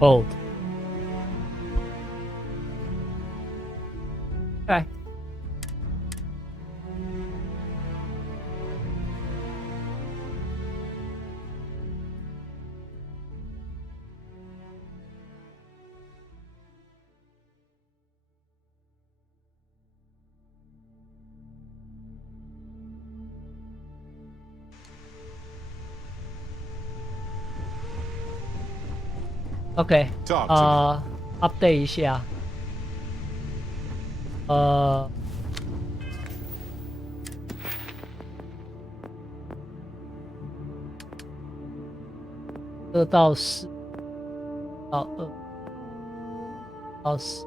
Gold。来。OK， update 一下，2到4到2到4。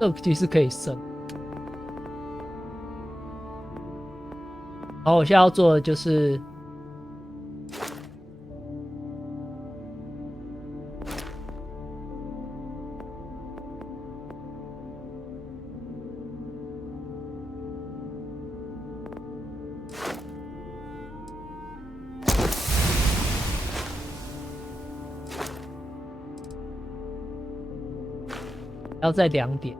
这其实可以升。然后我现在要做的就是要再2点。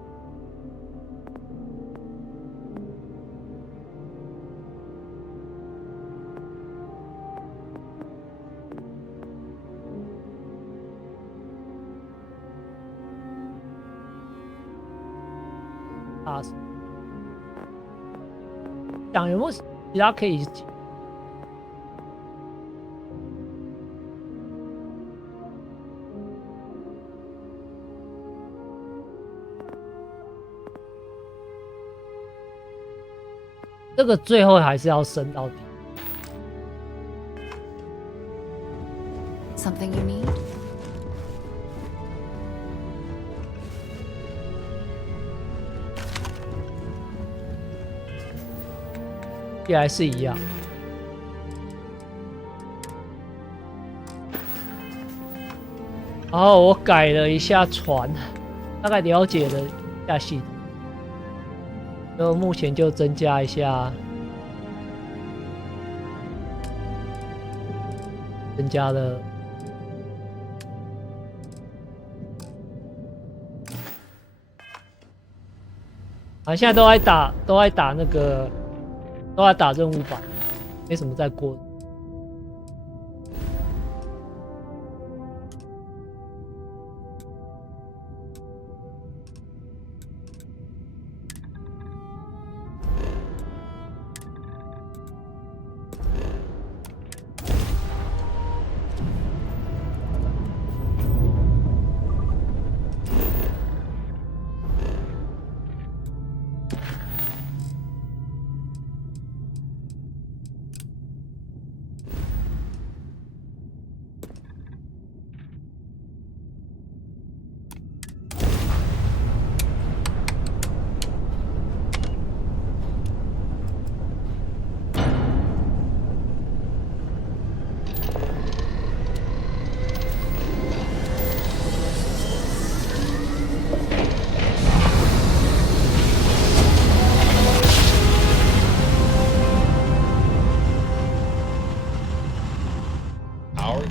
想有没有其他可以？这个最后还是要升到底。Something you need? 也还是一样。然后我改了一下船，大概了解了一下系统，就目前就增加一下，增加了。现在都在打那个。都在打任务版，没什么在过。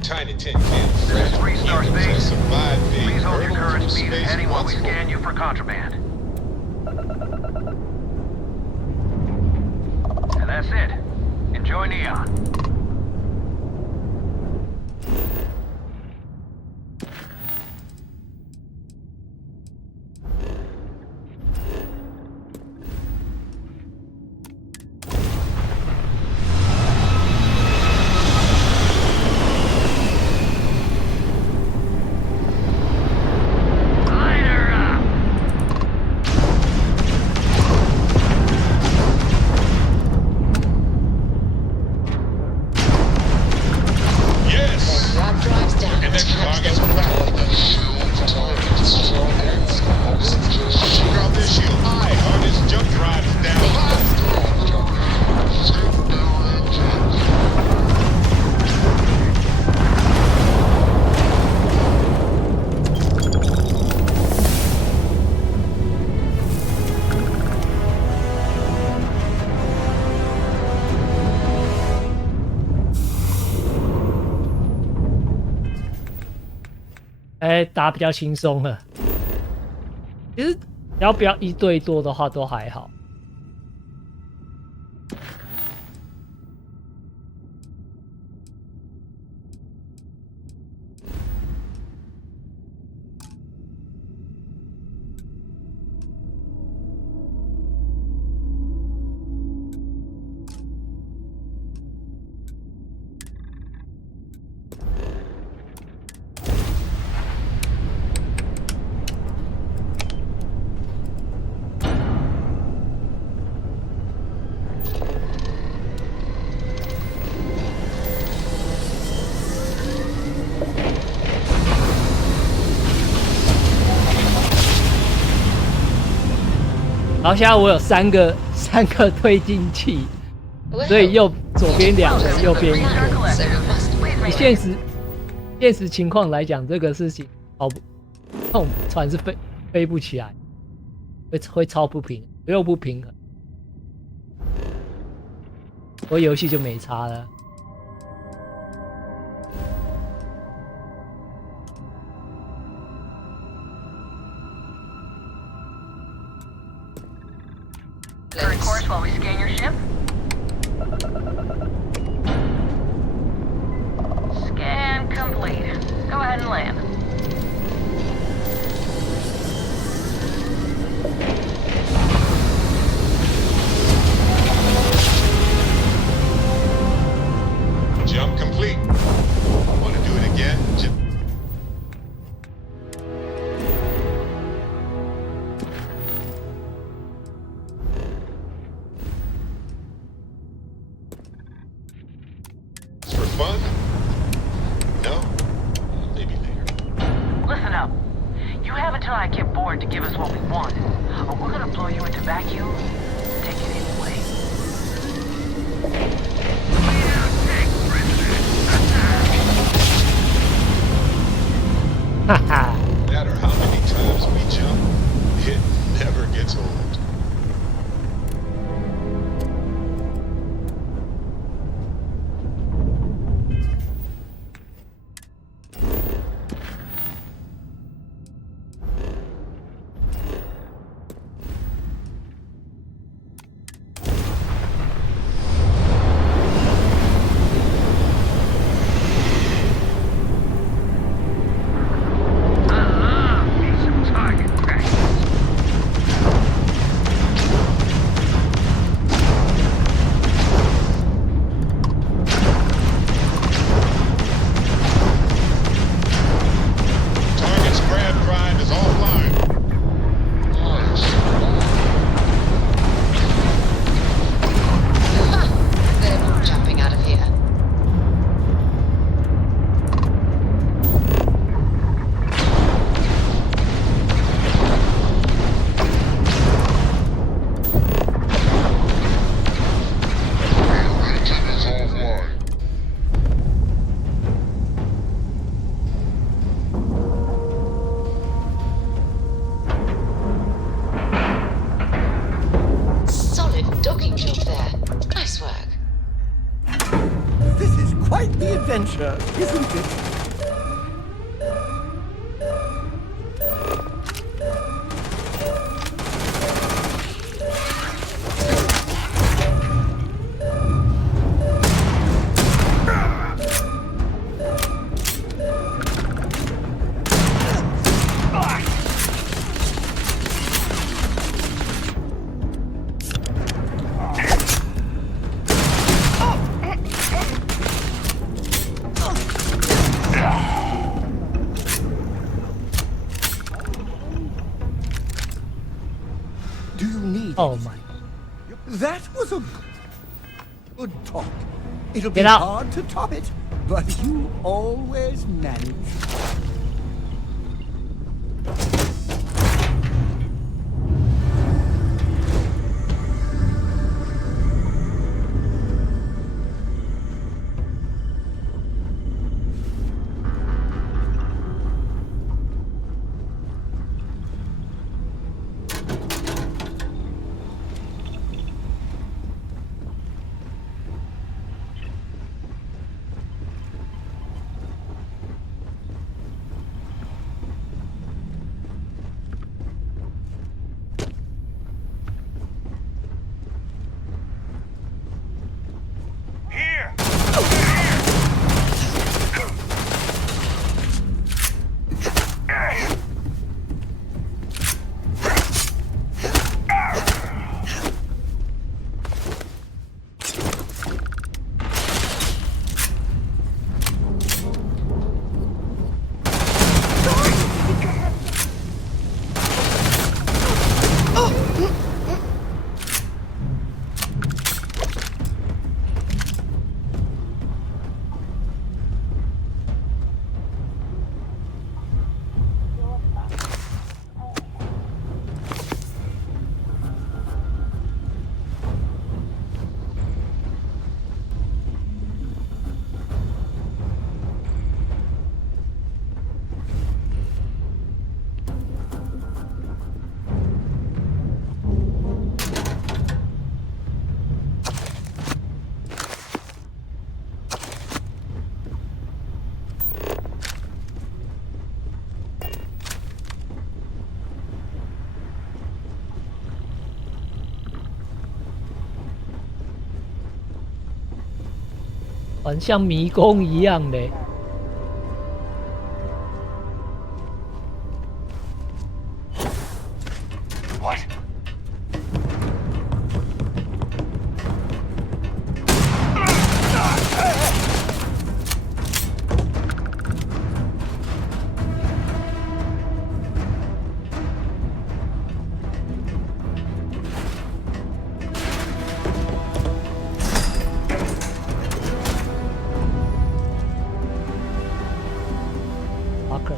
Tiny tin cans. This is 3-star Space. Survive the Please hold your hurdle current through speed space heading while we once more. scan you for contraband. And that's it. Enjoy Neon. 哎，打比较轻松了。其实只要不要一对多的话，都还好。然后现在我有三个推进器，所以左边2个，右边1个。 So must 以现实情况来讲，这个事情这种船是飞不起来，会超不平，又不平衡。我游戏就没差了。Current course while we scan your ship. Scan complete. Go ahead and land. Jump complete. Want to do it again? For fun? No? Maybe later. Listen up. You have until I get bored to give us what we want. Or we're gonna blow you into vacuum. Take it anyway. Haha. No matter how many times we jump, it never gets old. Target practice. Target's grab drive is offline. They're not jumping out of here. Engine is offline. Solid docking job there. Nice work. This is quite the adventure, isn't it? Do you need Oh anything? my. That was a good talk. It'll be Get out. hard to top it, but you always manage. 很像迷宫一样的。What? Marker。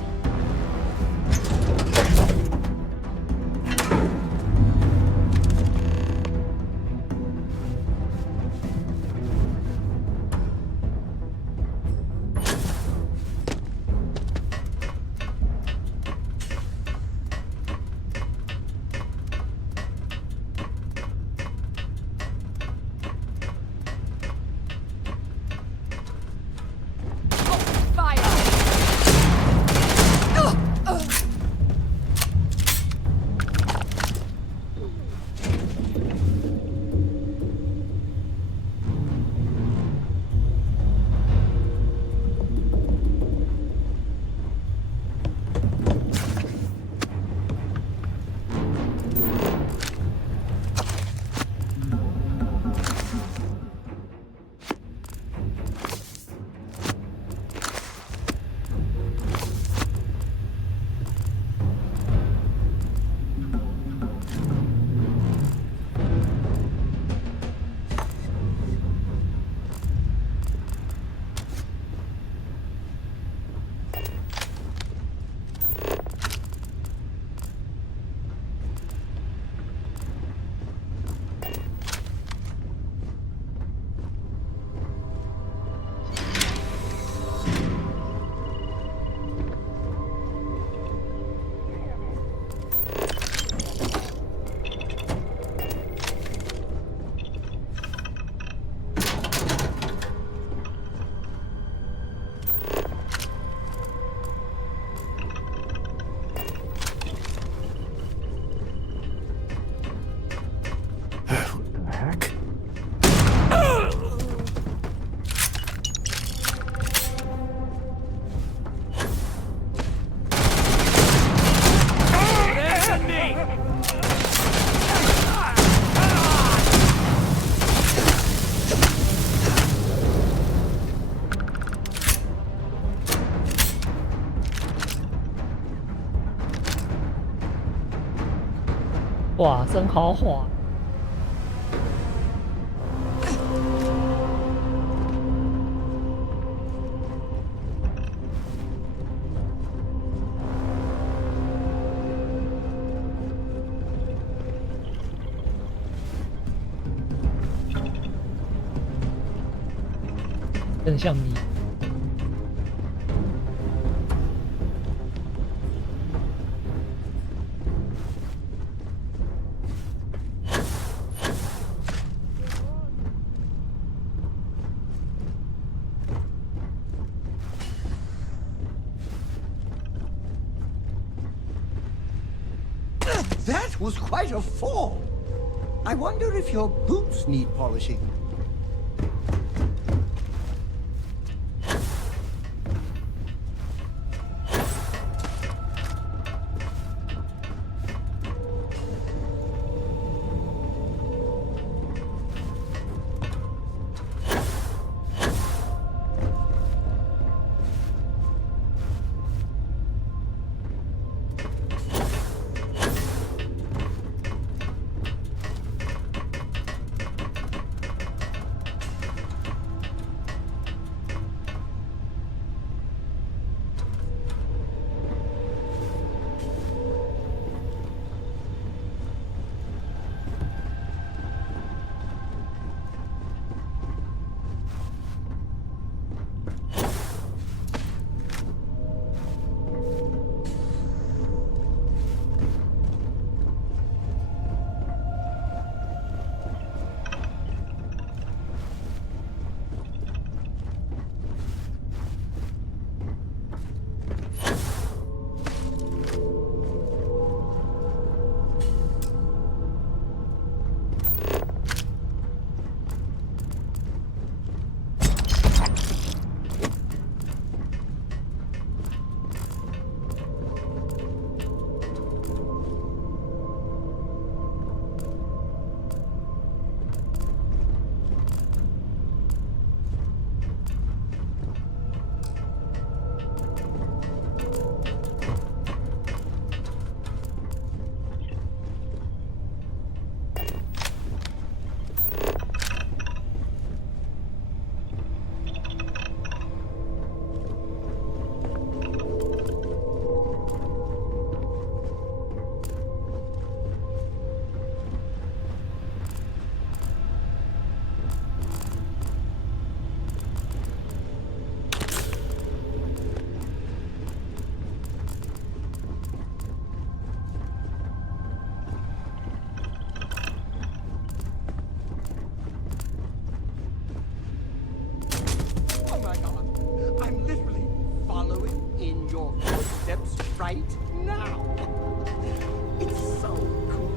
哇，真豪华！真像迷。That was quite a fall. I wonder if your boots need polishing. footsteps right now. It's so cool.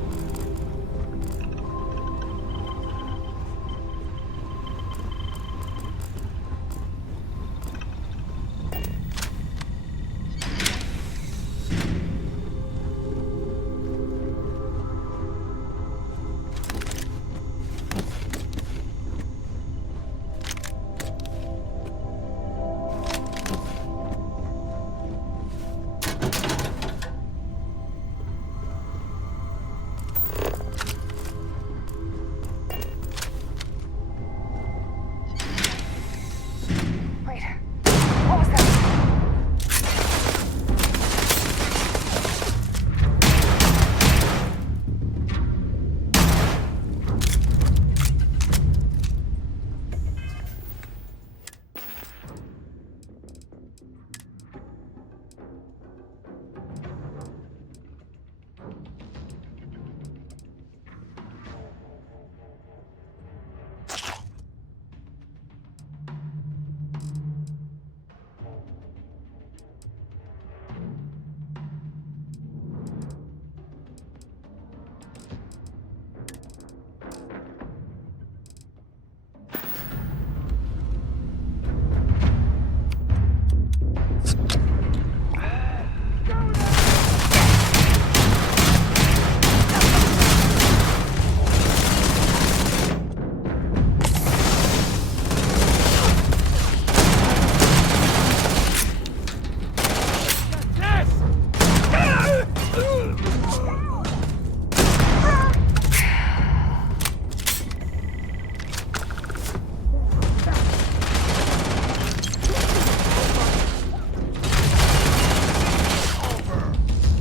Wait. What was that?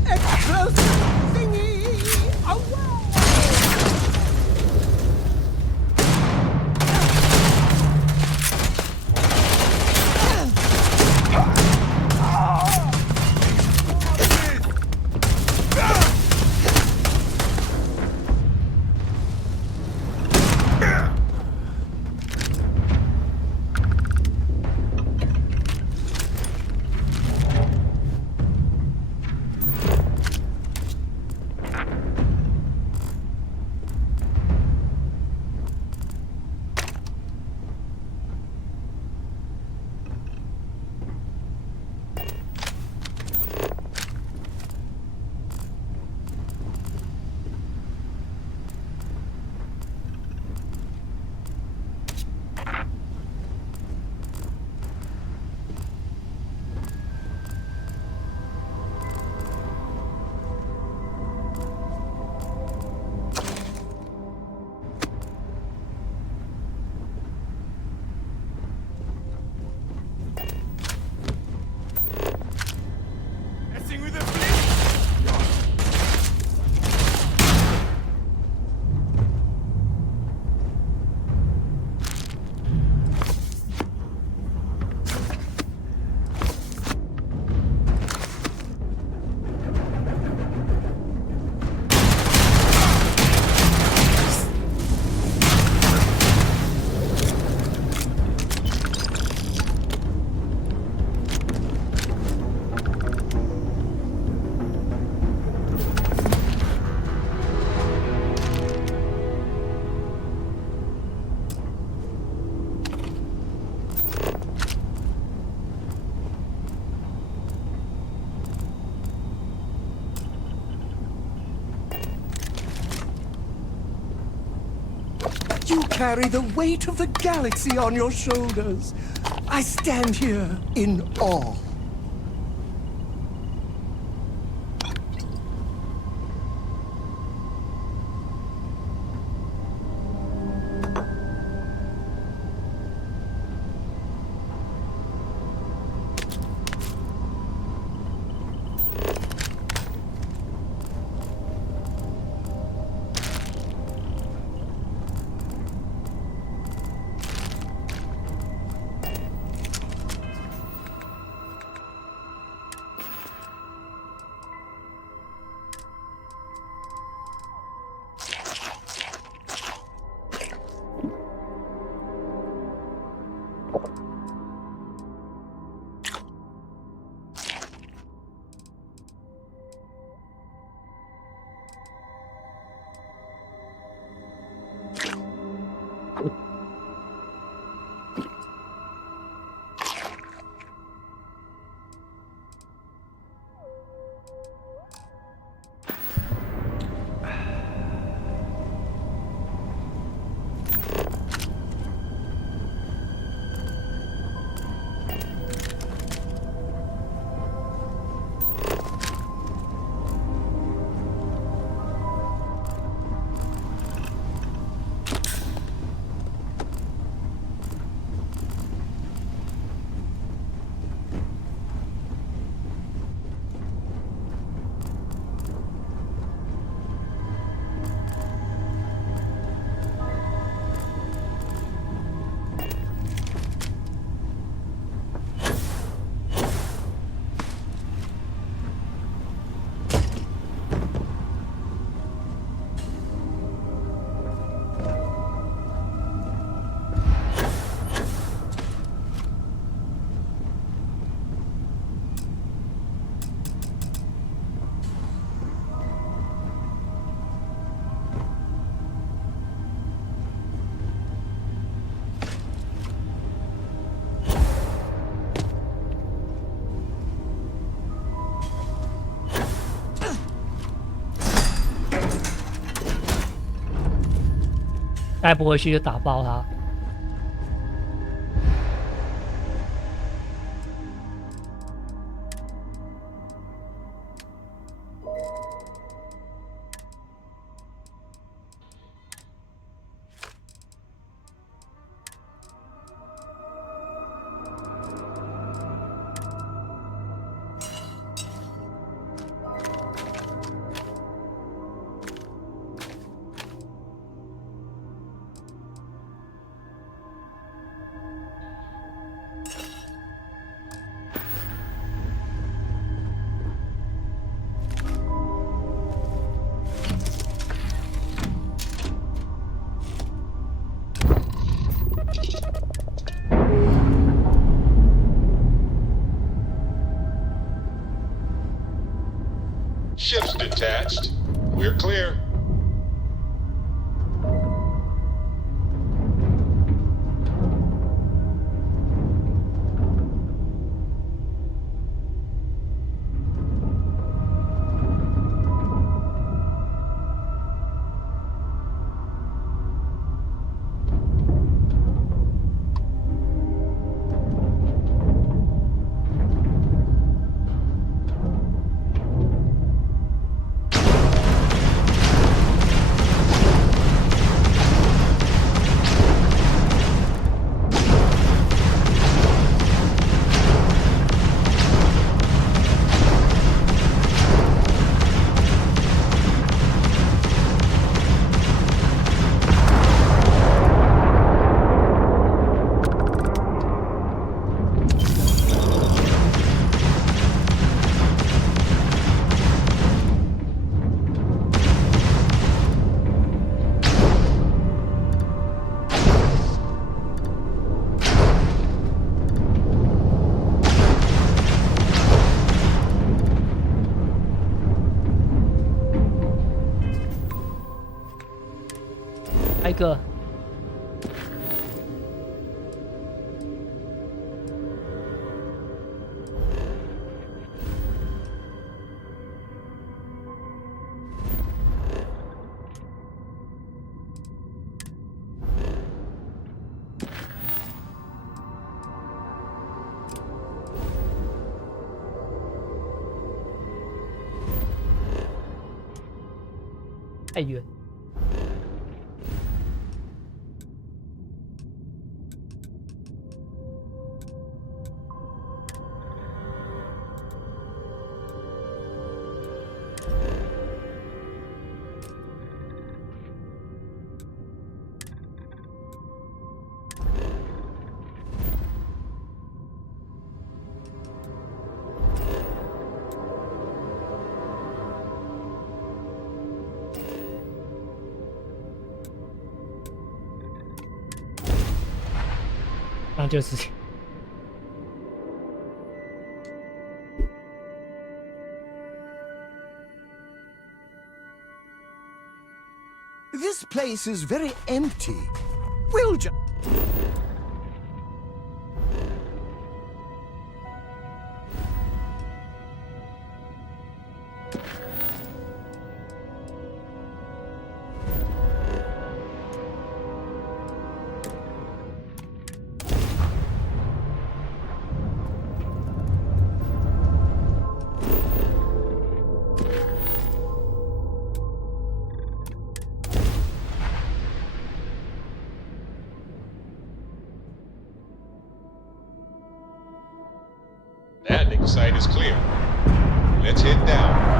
Explosive thingy! Away! You carry the weight of the galaxy on your shoulders. I stand here in awe. 带不回去就打爆他。Ship's detached. We're clear.来一个。太远。那就是。This place is very empty. We'll just... Landing site is clear. Let's head down.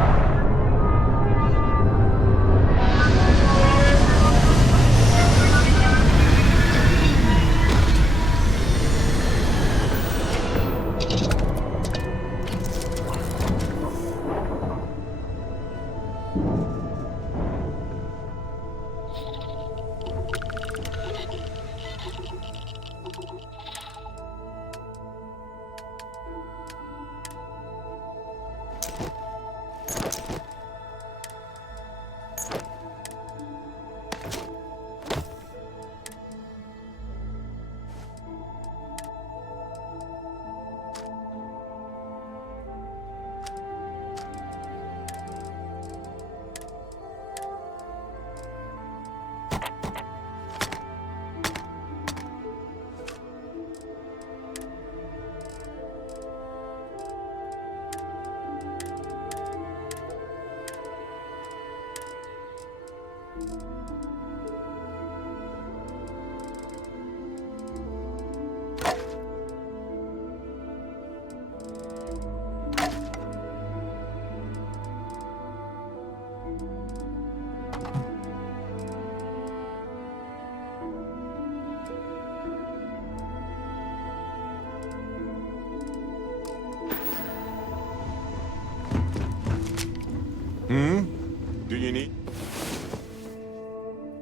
Do you need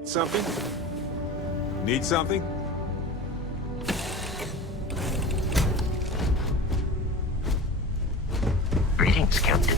something? Need something? Greetings, Captain.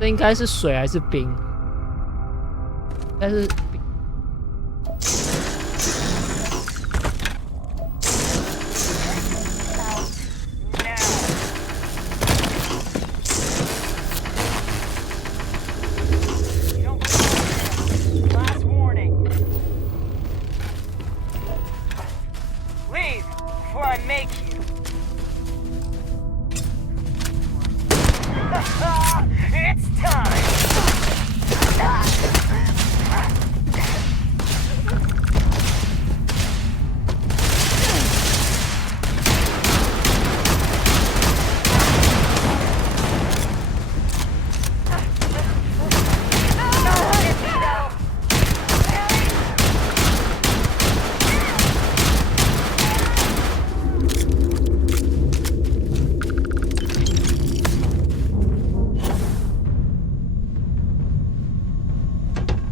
这应该是水还是冰？应该是冰。Last warning. Leave before I make you. It's time.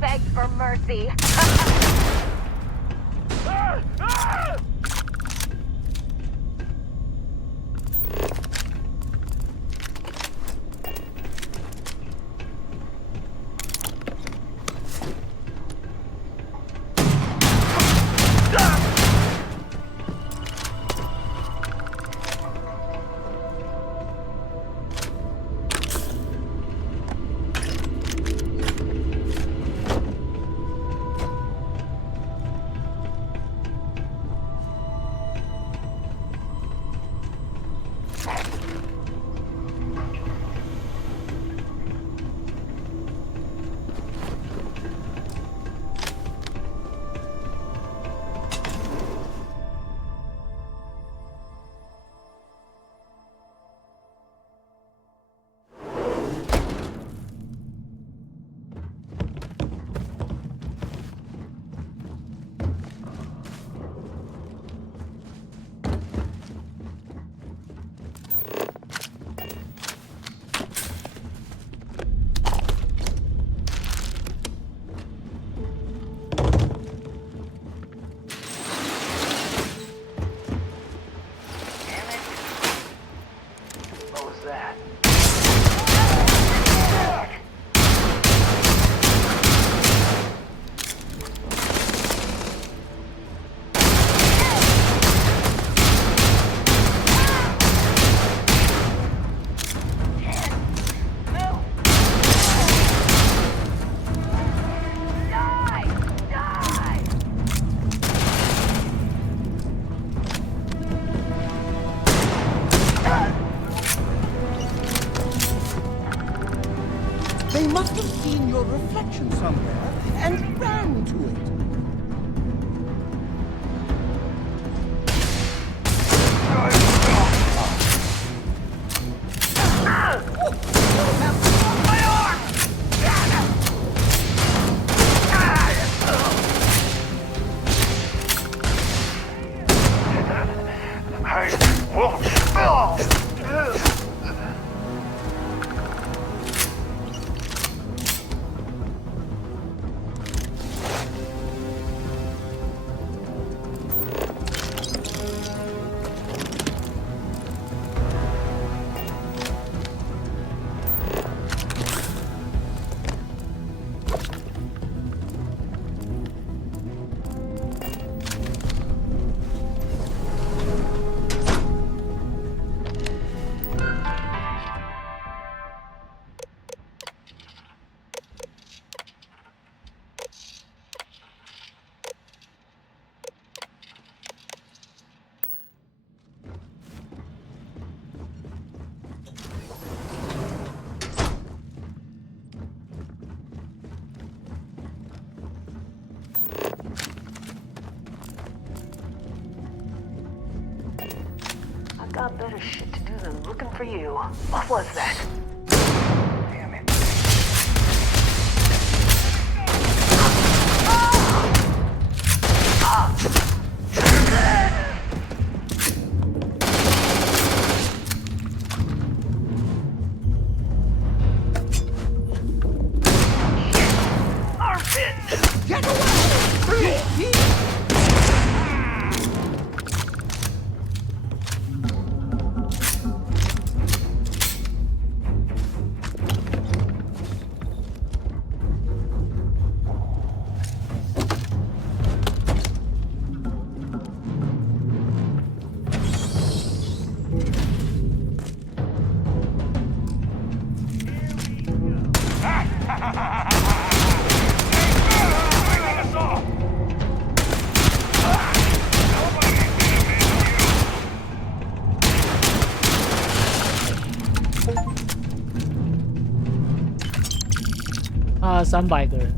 Beg for mercy. What was that? They must have seen your reflection somewhere and ran to it. I won't spill! Got better shit to do than looking for you. What was that? Damn it. Armpit! Get away!啊，300个人。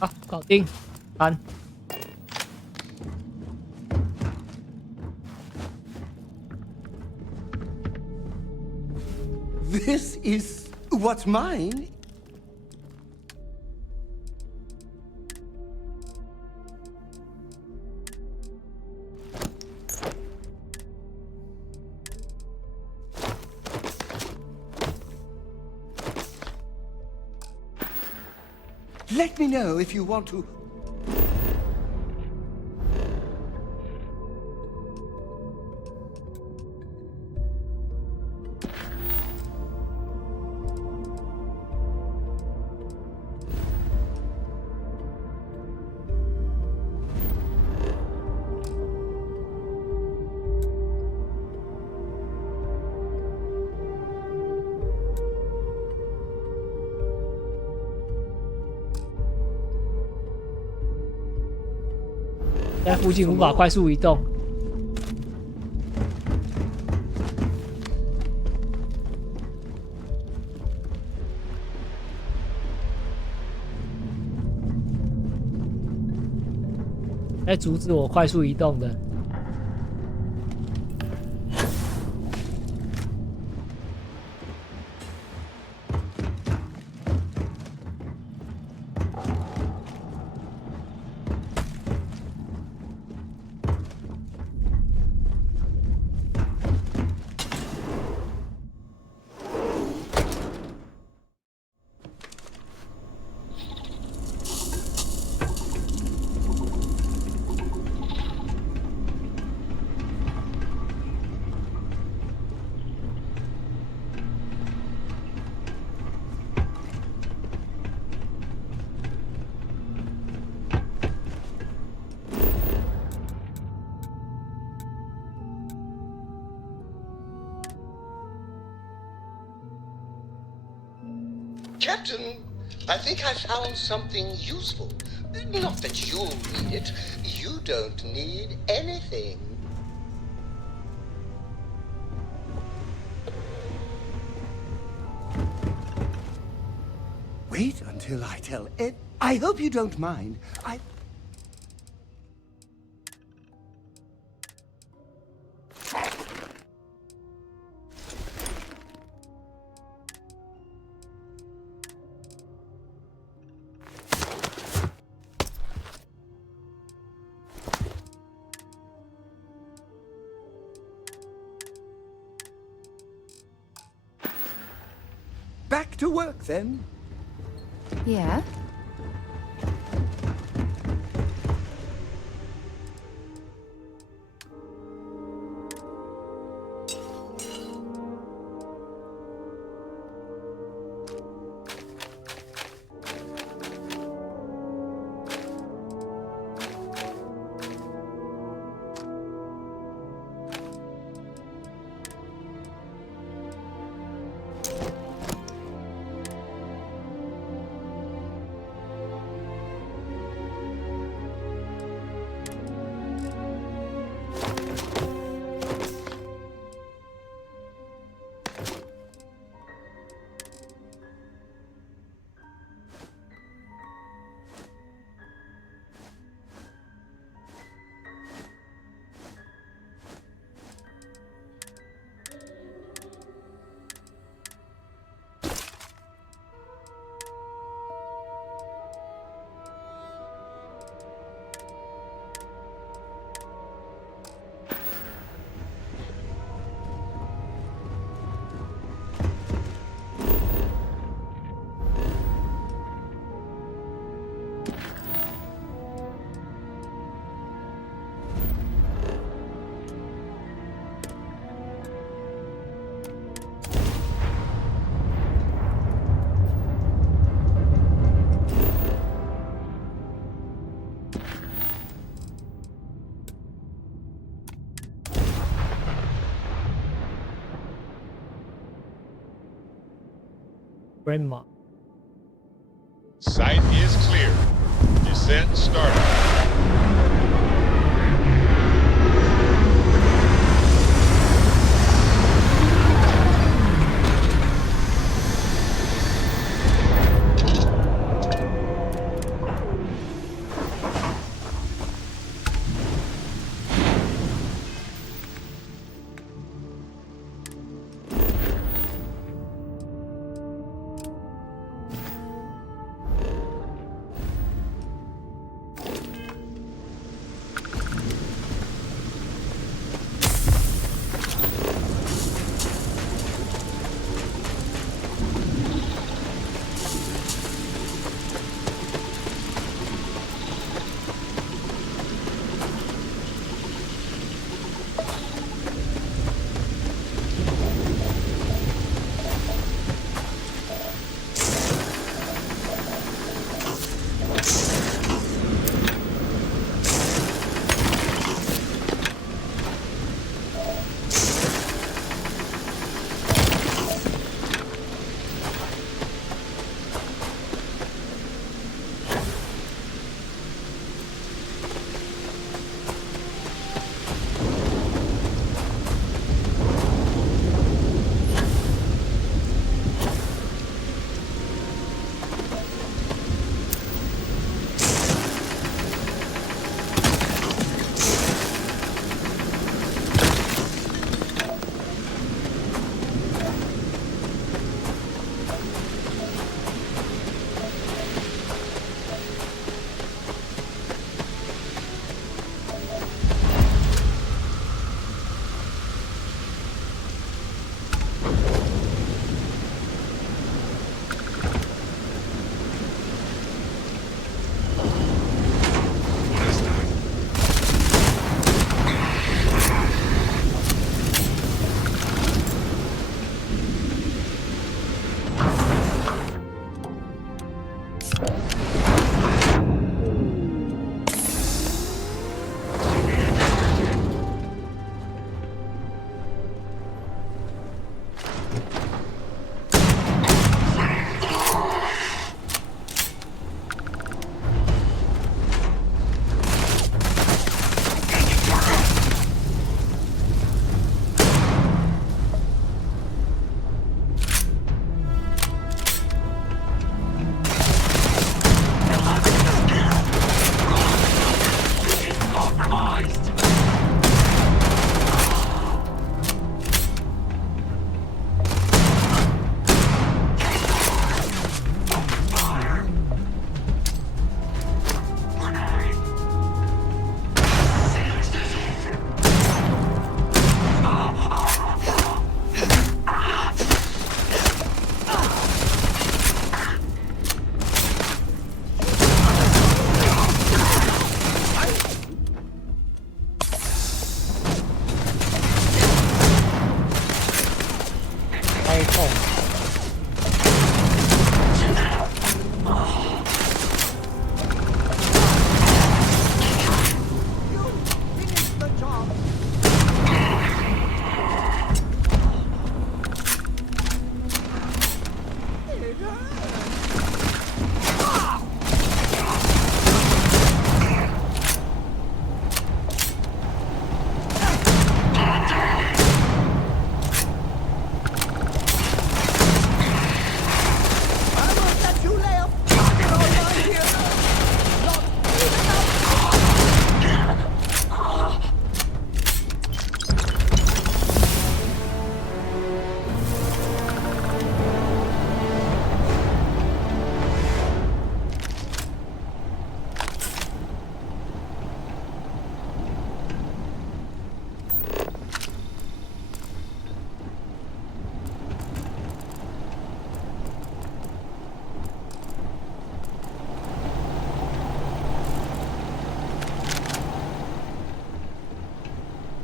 好，搞定，3。This is what's mine. Let me know if you want to.在附近无法快速移动。在阻止我快速移动的。Captain, I think I found something useful. Not that you'll need it. You don't need anything. Wait until I tell Ed. I hope you don't mind. Back to work then. Yeah? Grandma. Sight is clear. Descent started.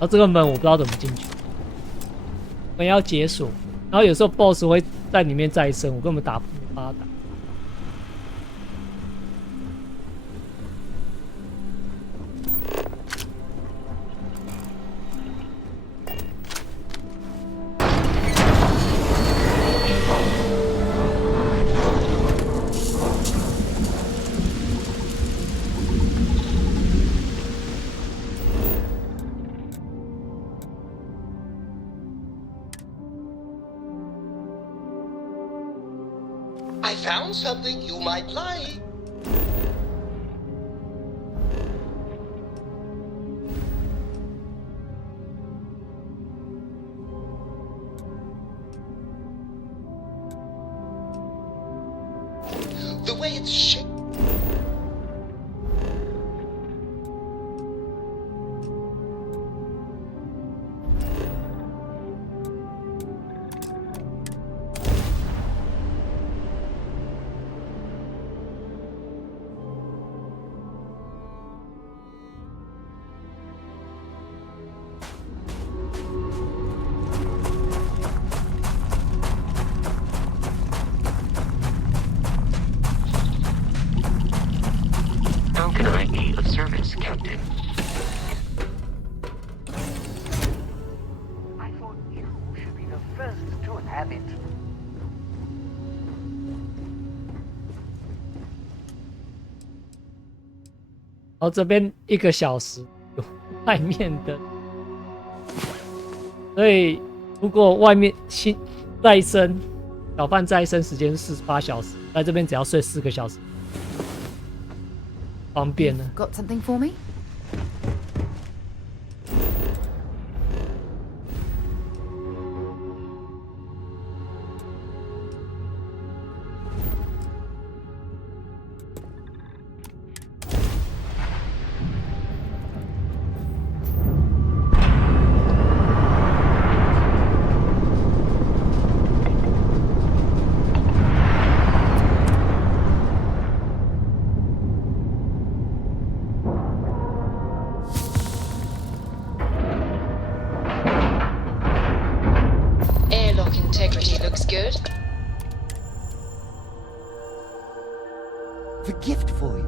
然后这个门我不知道怎么进去，门要解锁，然后有时候 BOSS 会在里面再生，我根本没办法打。I found something you might like. The way it's shaped. How can I be of service, Captain? I thought you should be the first to have it. 然后这边1个小时有外面的，所以如果外面再生小贩再生时间是48小时，在这边只要睡4个小时，方便呢。 Got something for me? Airlock integrity looks good. The gift for you.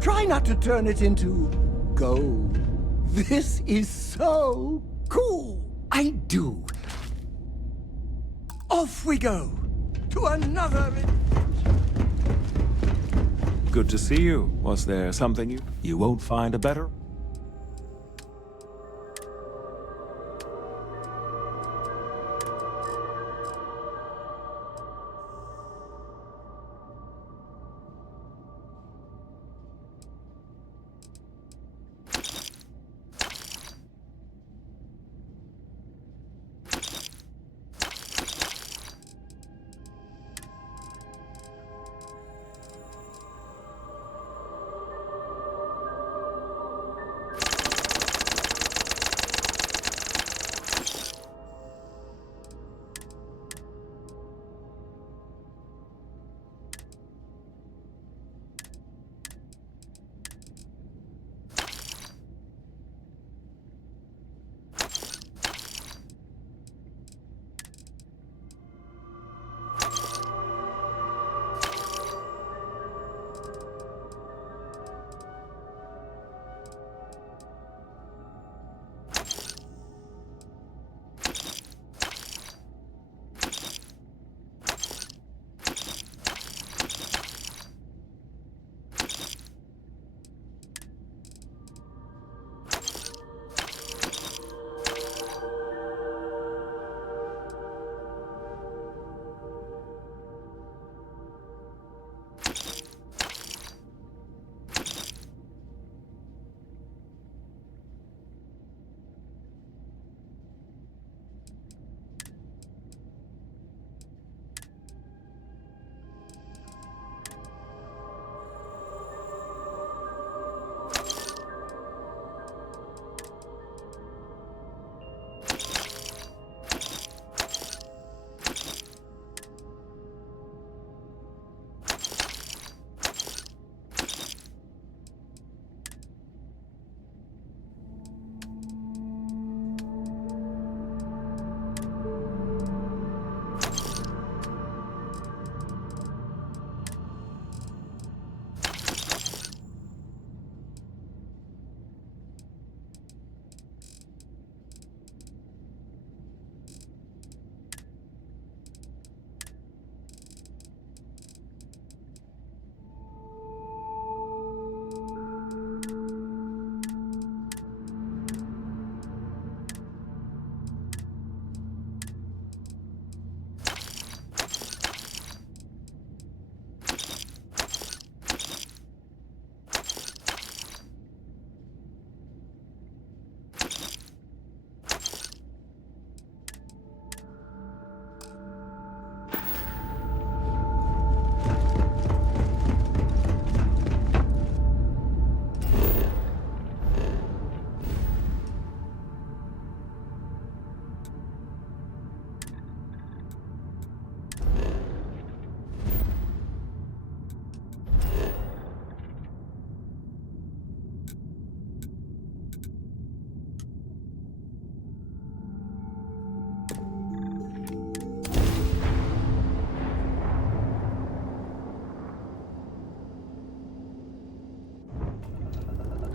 Try not to turn it into gold. This is so cool. I do. Off we go to another. Good to see you. Was there something you won't find a better?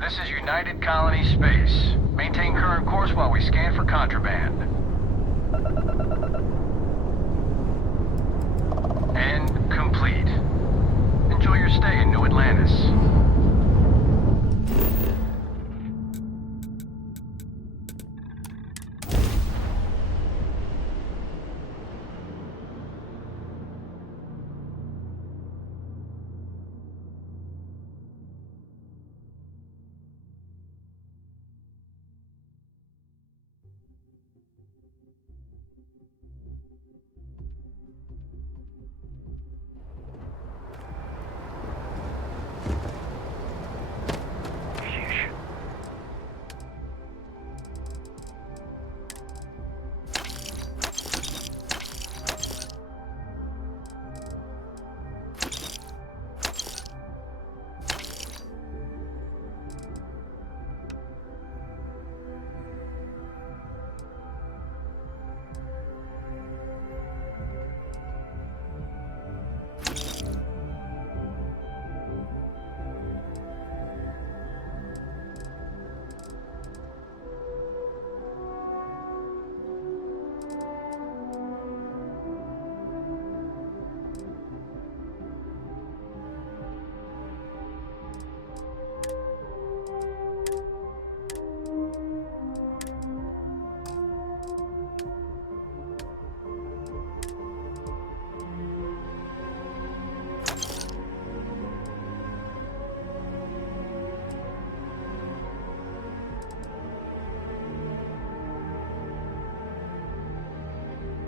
This is United Colony Space. Maintain current course while we scan for contraband. And complete. Enjoy your stay in New Atlantis.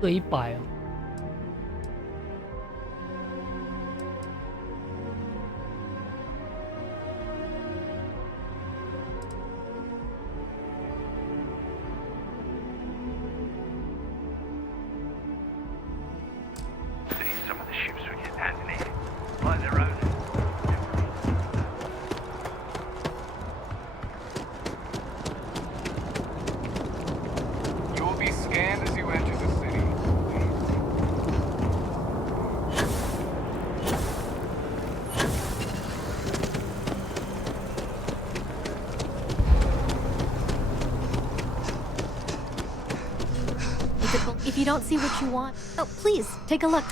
这100哦。Some of the ships would get detonated by their own. You will be scanned as you enter the city. If you don't see what you want, oh, please, take a look.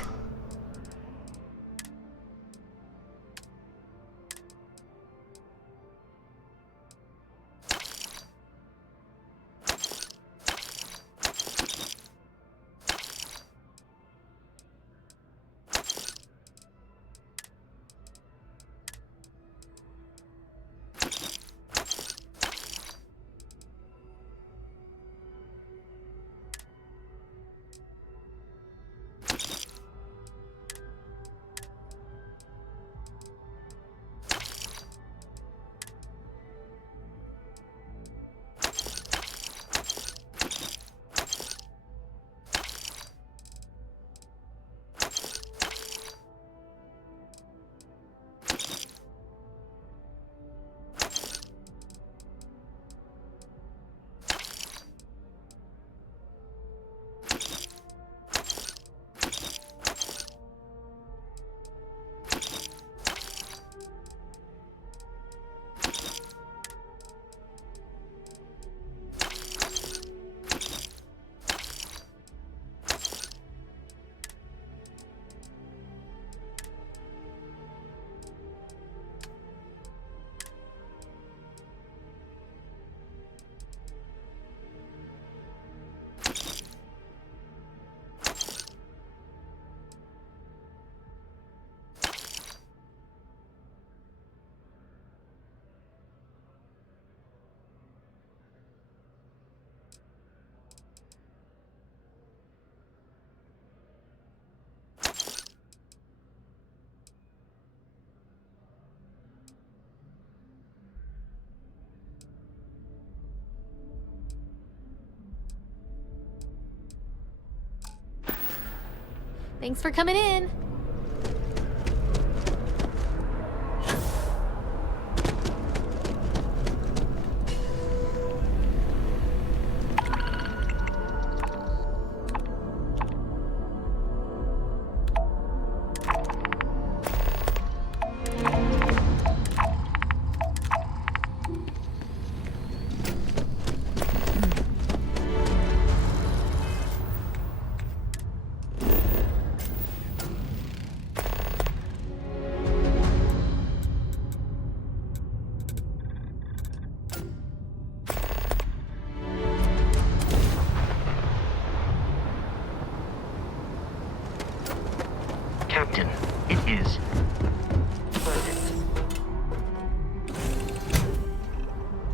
Thanks for coming in.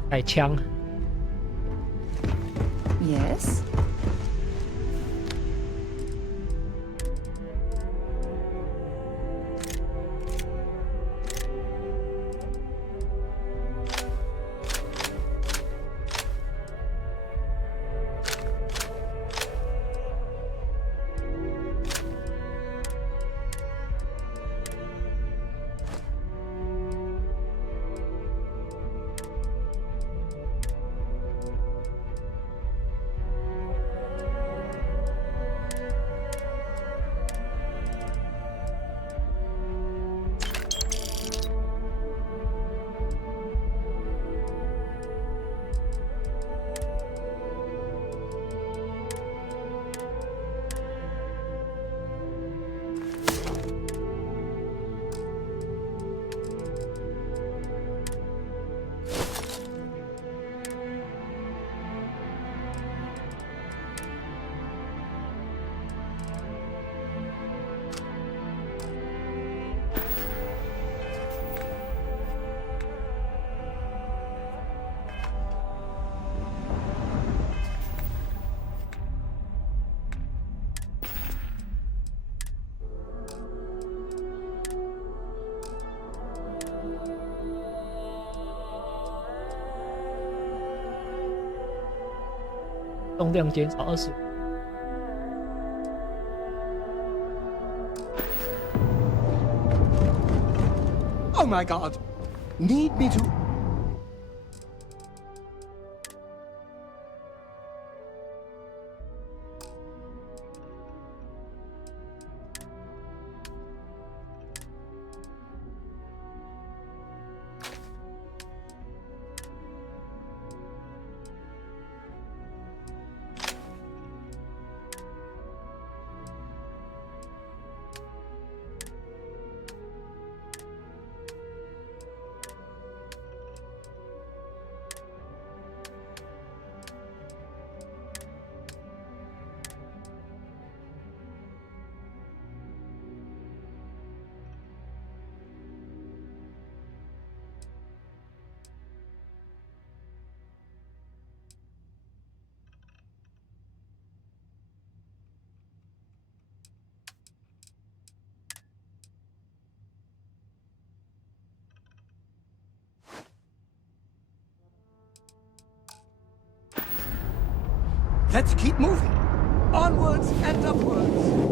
改枪。 Yes? 动量减少20%。 Oh my god! Need me to... Let's keep moving. Onwards and upwards.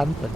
版本。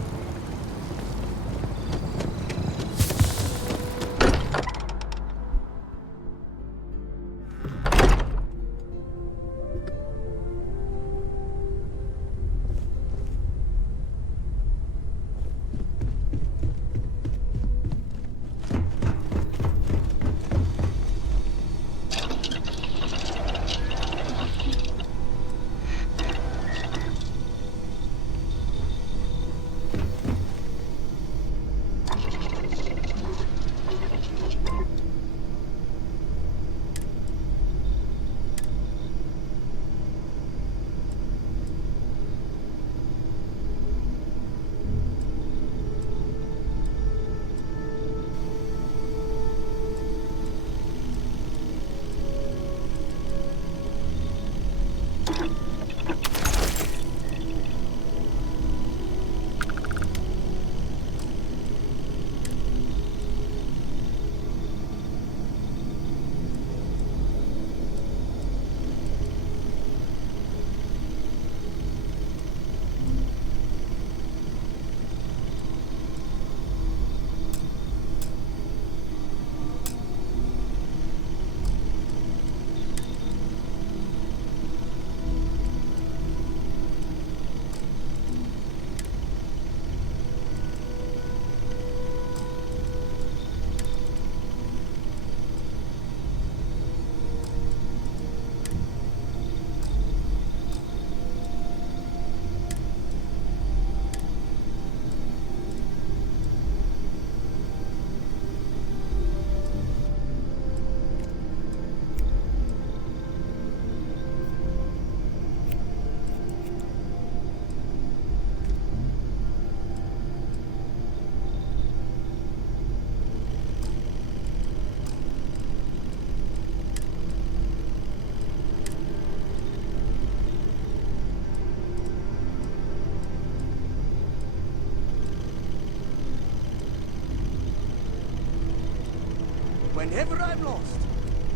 Whenever I'm lost,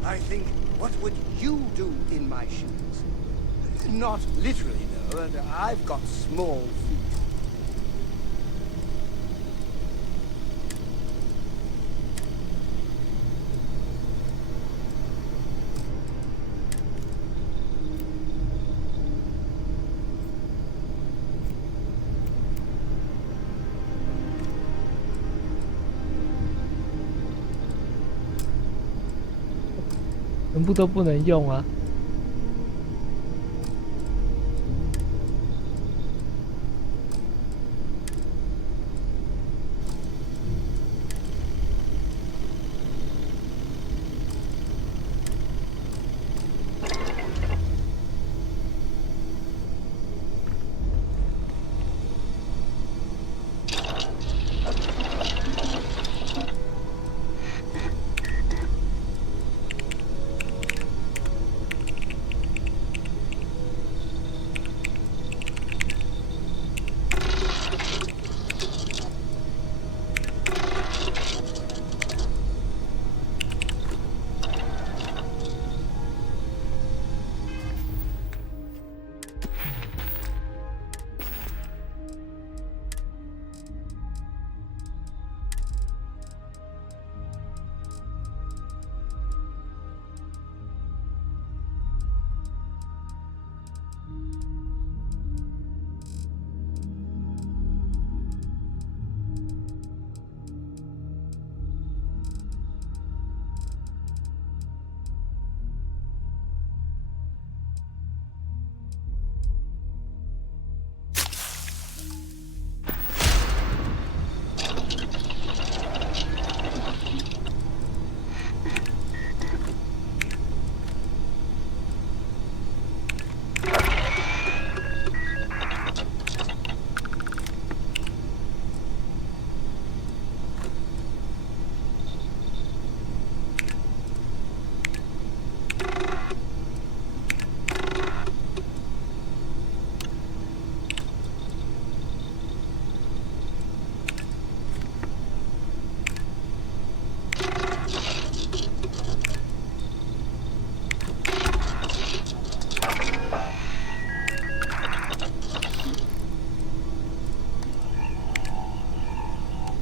I think, what would you do in my shoes? Not literally, though, and I've got small feet.全部都不能用啊。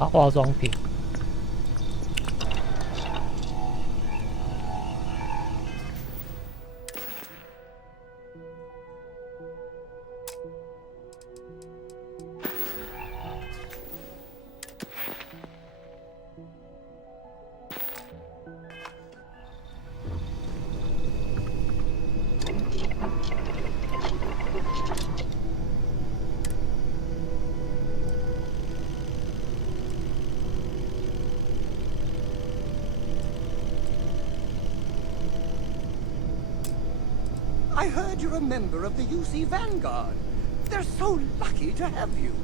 化妆品。I heard you're a member of the UC Vanguard. They're so lucky to have you.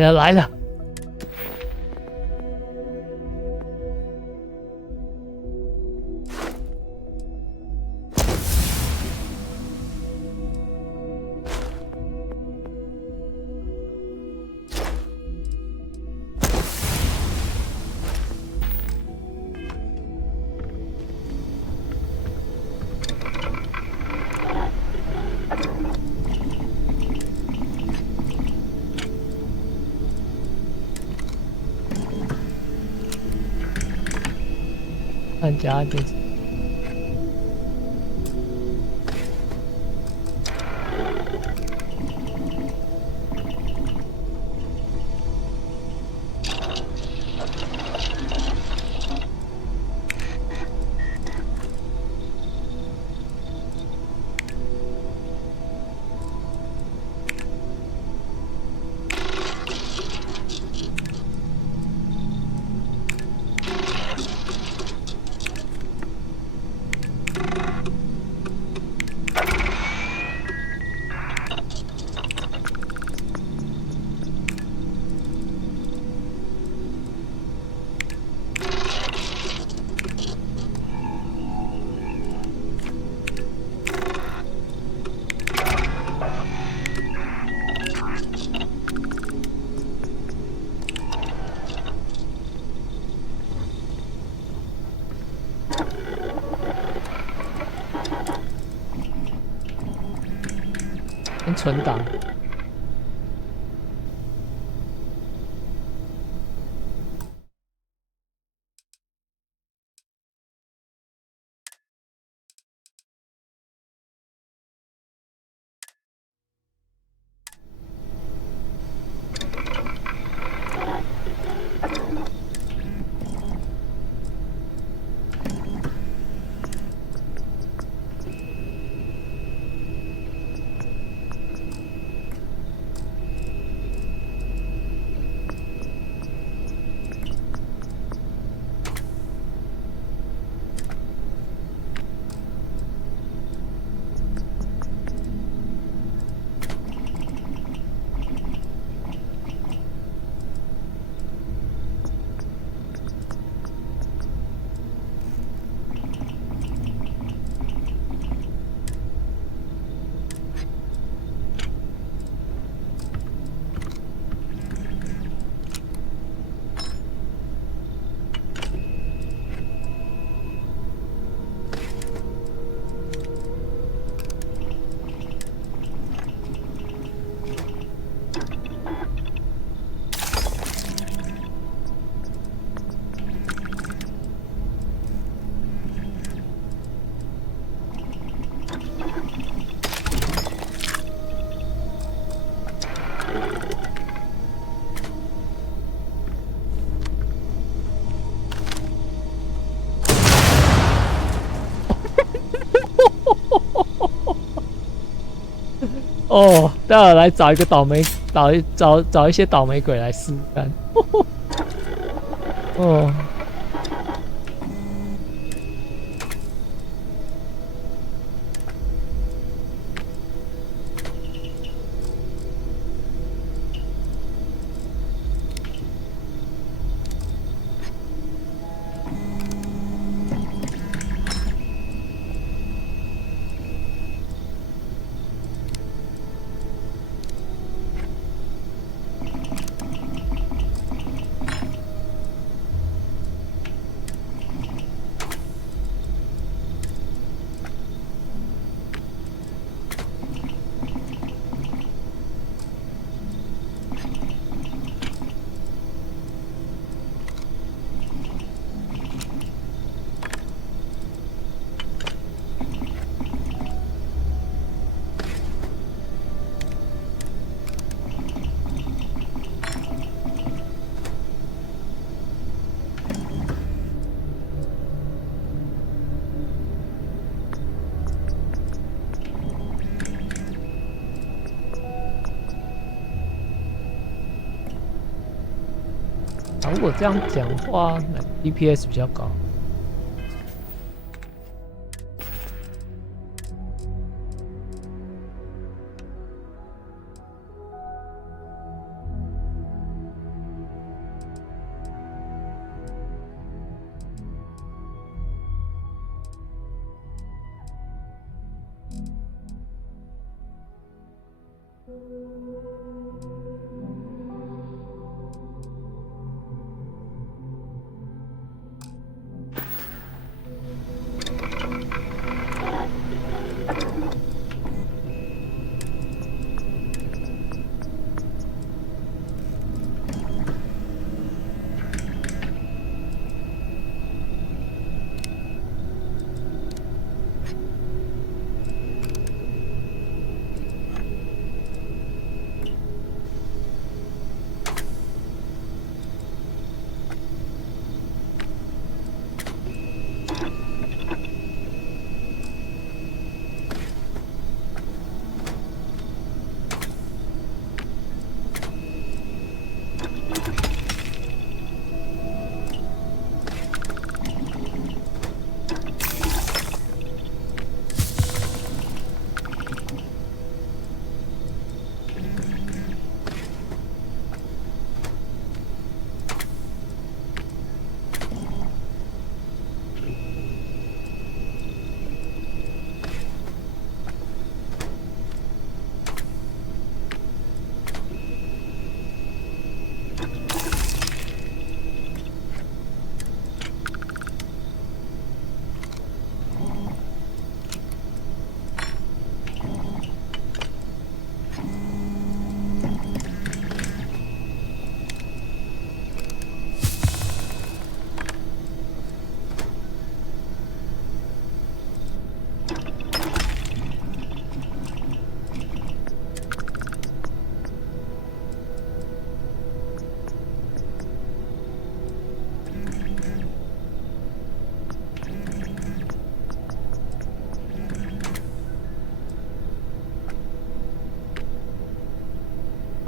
来了！看家电视。存档。哦，待会来找一个倒霉，找一些倒霉鬼来试试看。哦。如果这样讲话，哪 DPS 比较高？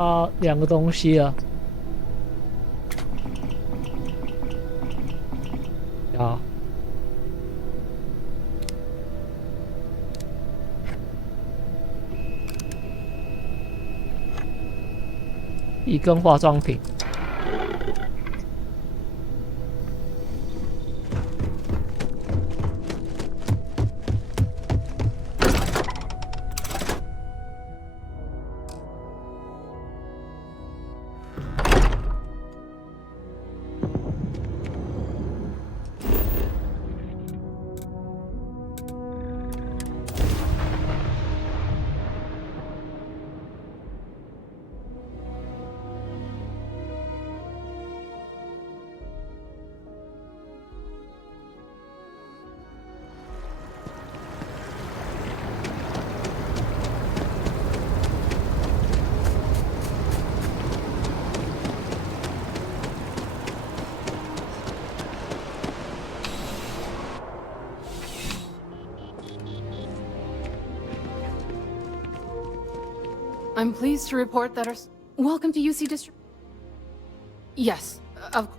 2个东西了。好。一根化妆品。I'm pleased to report that our... Welcome to UC District... Yes, of course.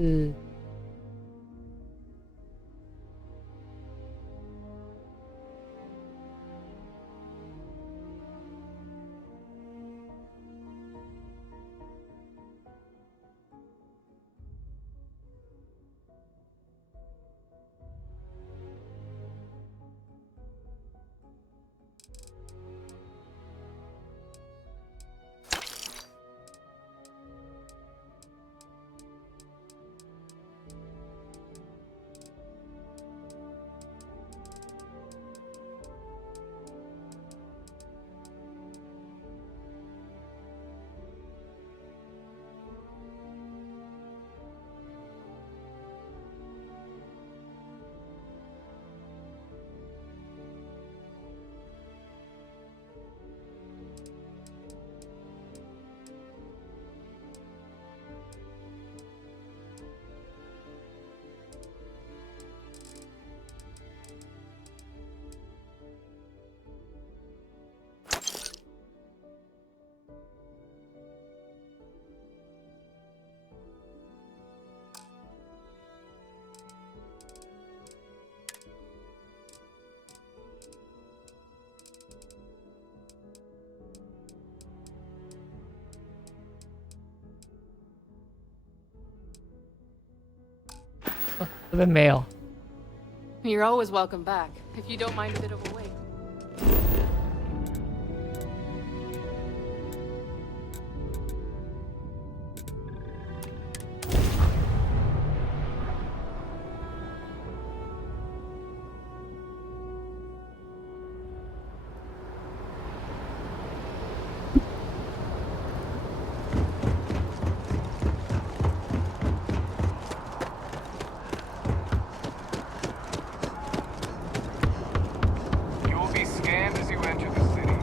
是这边没有。 You're always welcome back, if you don't mind a bit of a wait. You will be scanned as you enter the city.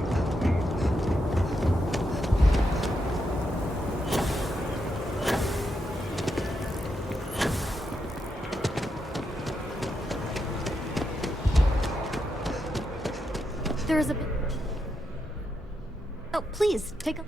There is a... Oh, please, take a...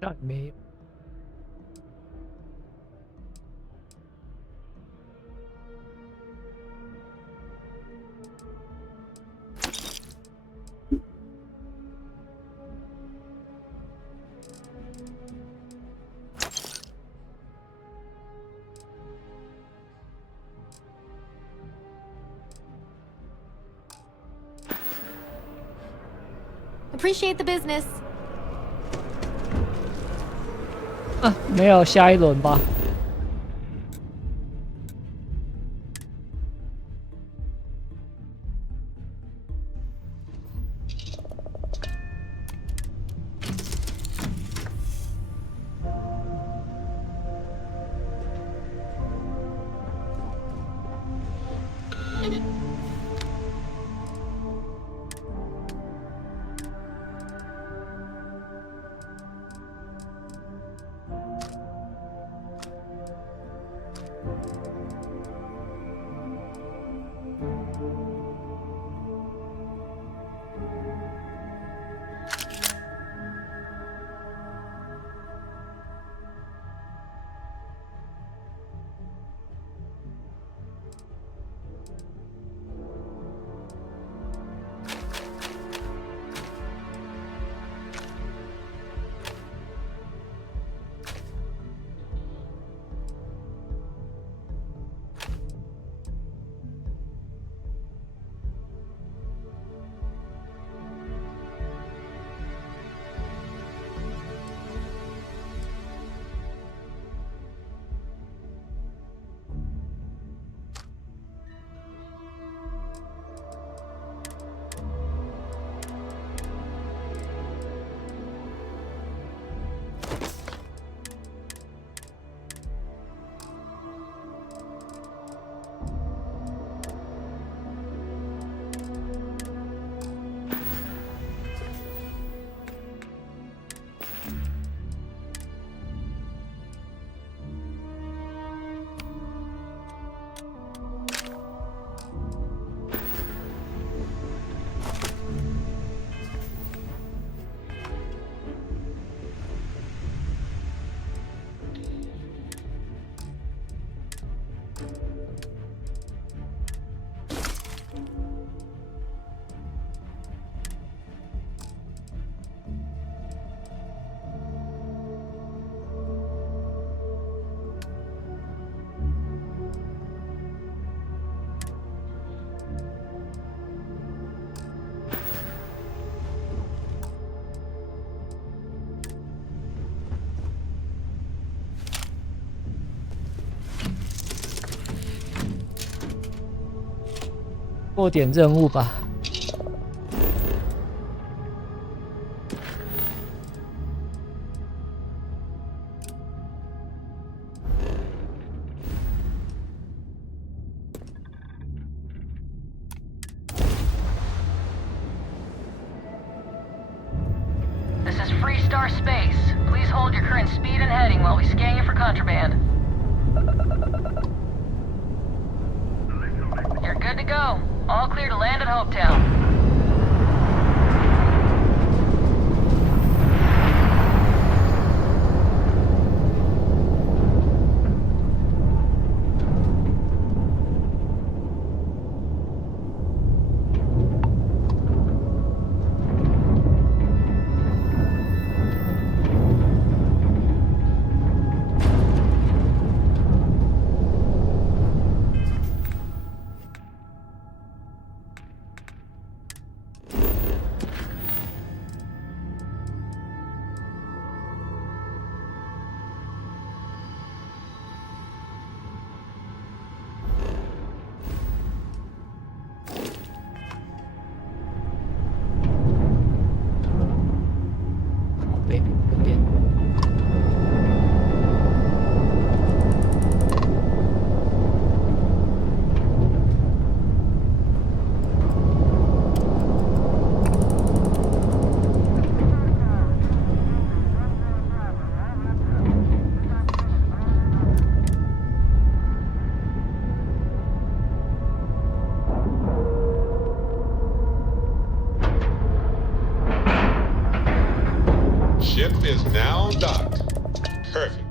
那没有。Appreciate the business. 啊，没有下一轮吧？过点任务吧。This is Freestar Space. Please hold your current speed and heading while we scan you for contraband. You're good to go. All clear to land at Hopetown. ship is now docked. Perfect.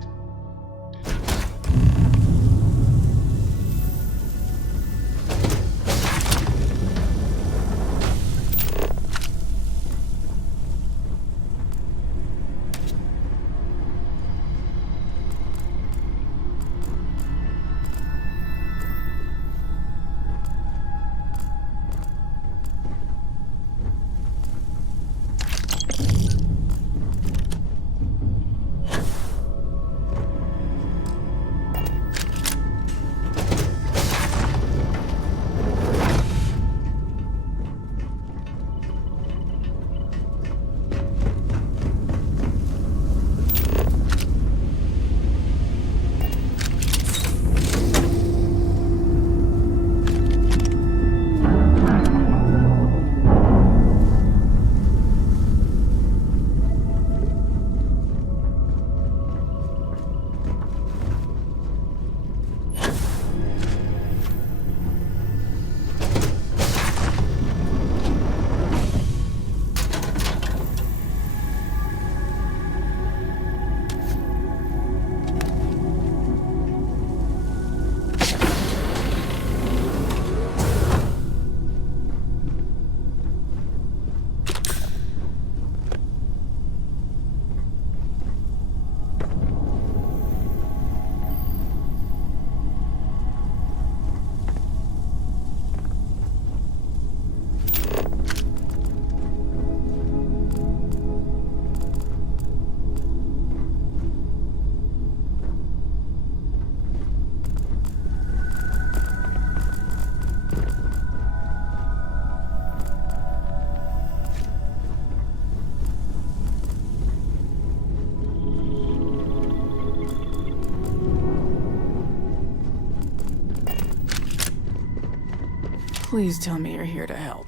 Please tell me you're here to help,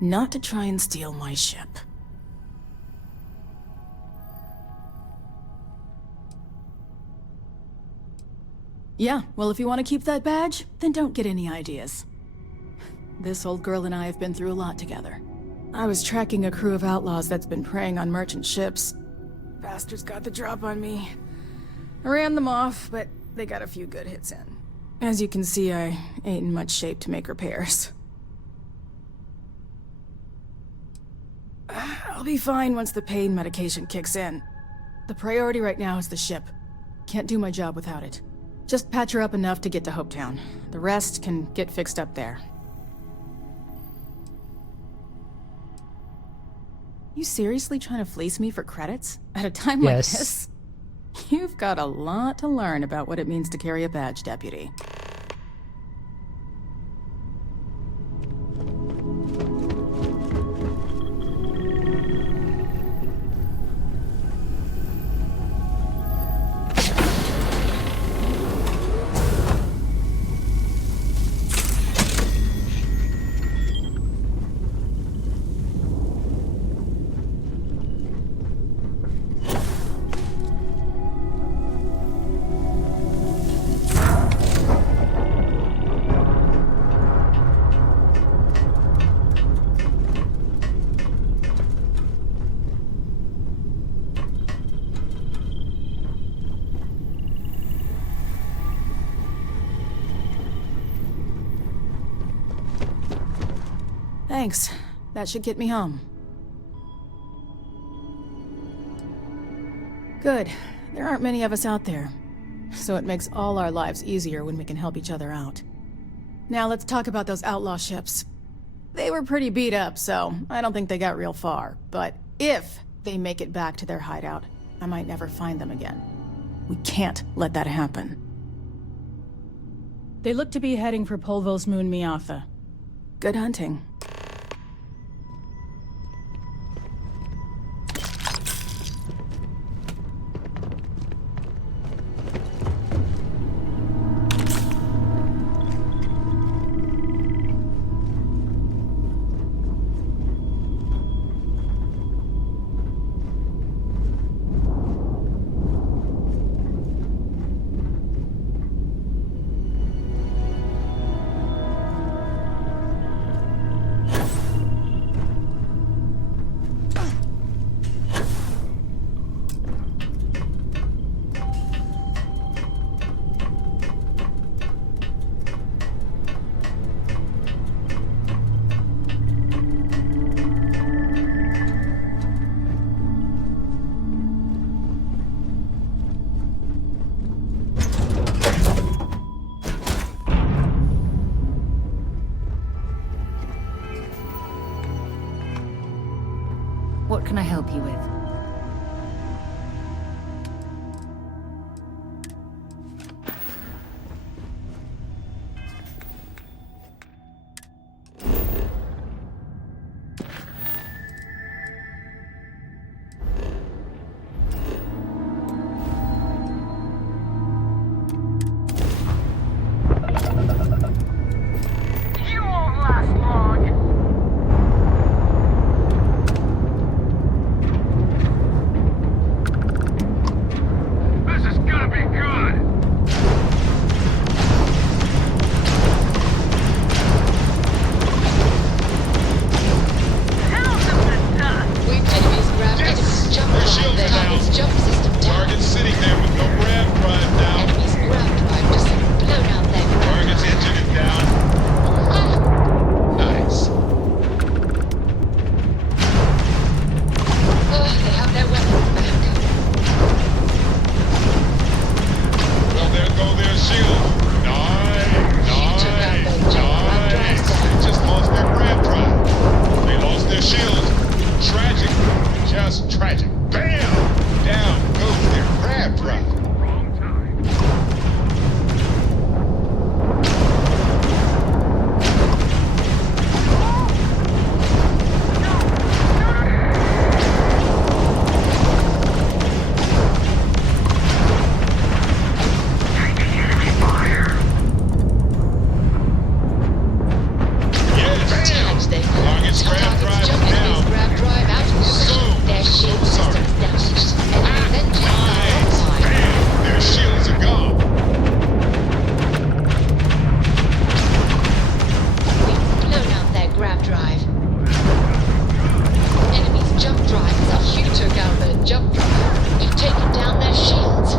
not to try and steal my ship. Yeah, well, if you want to keep that badge, then don't get any ideas. This old girl and I have been through a lot together. I was tracking a crew of outlaws that's been preying on merchant ships. Bastards got the drop on me. I ran them off, but they got a few good hits in. As you can see, I ain't in much shape to make repairs. I'll be fine once the pain medication kicks in. The priority right now is the ship. Can't do my job without it. Just patch her up enough to get to Hopetown. The rest can get fixed up there. You seriously trying to fleece me for credits? At a time like this? You've got a lot to learn about what it means to carry a badge, Deputy. Thanks. That should get me home. Good. There aren't many of us out there, so it makes all our lives easier when we can help each other out. Now let's talk about those outlaw ships. They were pretty beat up, so I don't think they got real far. But if they make it back to their hideout, I might never find them again. We can't let that happen. They look to be heading for Polvo's moon Miatha. Good hunting. What can I help you with? You won't last long. This is gonna be good. We've enemies grabbed enemies jump Their drive. shields are down. Target's jump system down. Target's sitting there with no grab drive now. Enemies grab drive just blown out their grab Target's drive. engine is down. Nice. They have their weapons back. Well, there go their shields. Nice. They just lost their grab drive. They lost their shields. Tragic. Just tragic. Bam! Down goes their grab drive. Wrong time. Yes. Tags their Target's grab drive is enemies down. grab drive out. Their shield sorry. systems down. Enemies engines are Nice. offline. Bam! Their shields are gone. We've blown out their grab drive. Enemies jump drive is a you took out their jump drive. You've taken down their shields.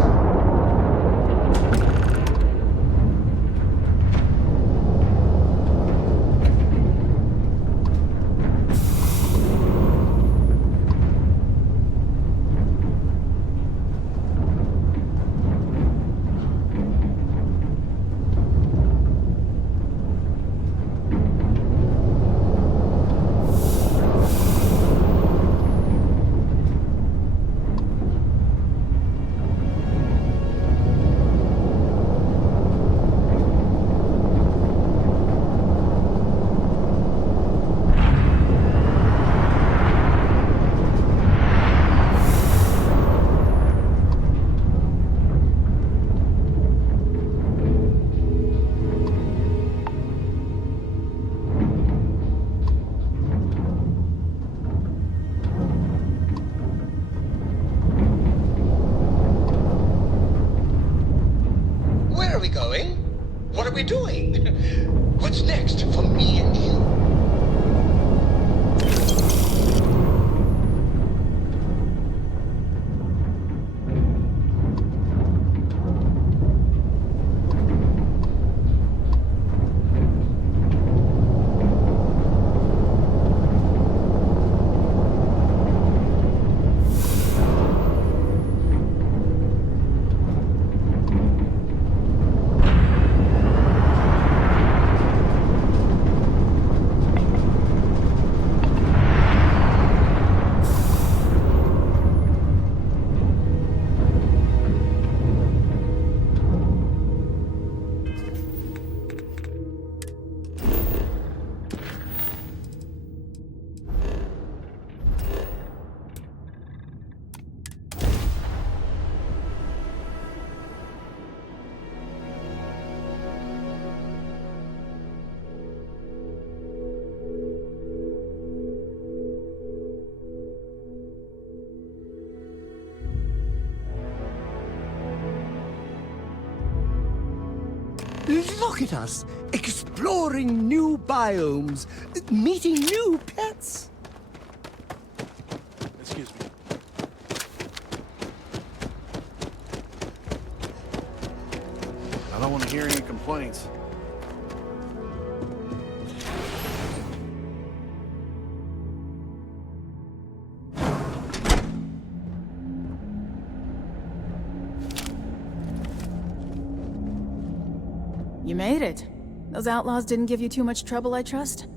Where are we going? What are we doing? What's next for me and you? Look at us, exploring new biomes, meeting new pets. Excuse me. I don't want to hear any complaints. You made it. Those outlaws didn't give you too much trouble, I trust?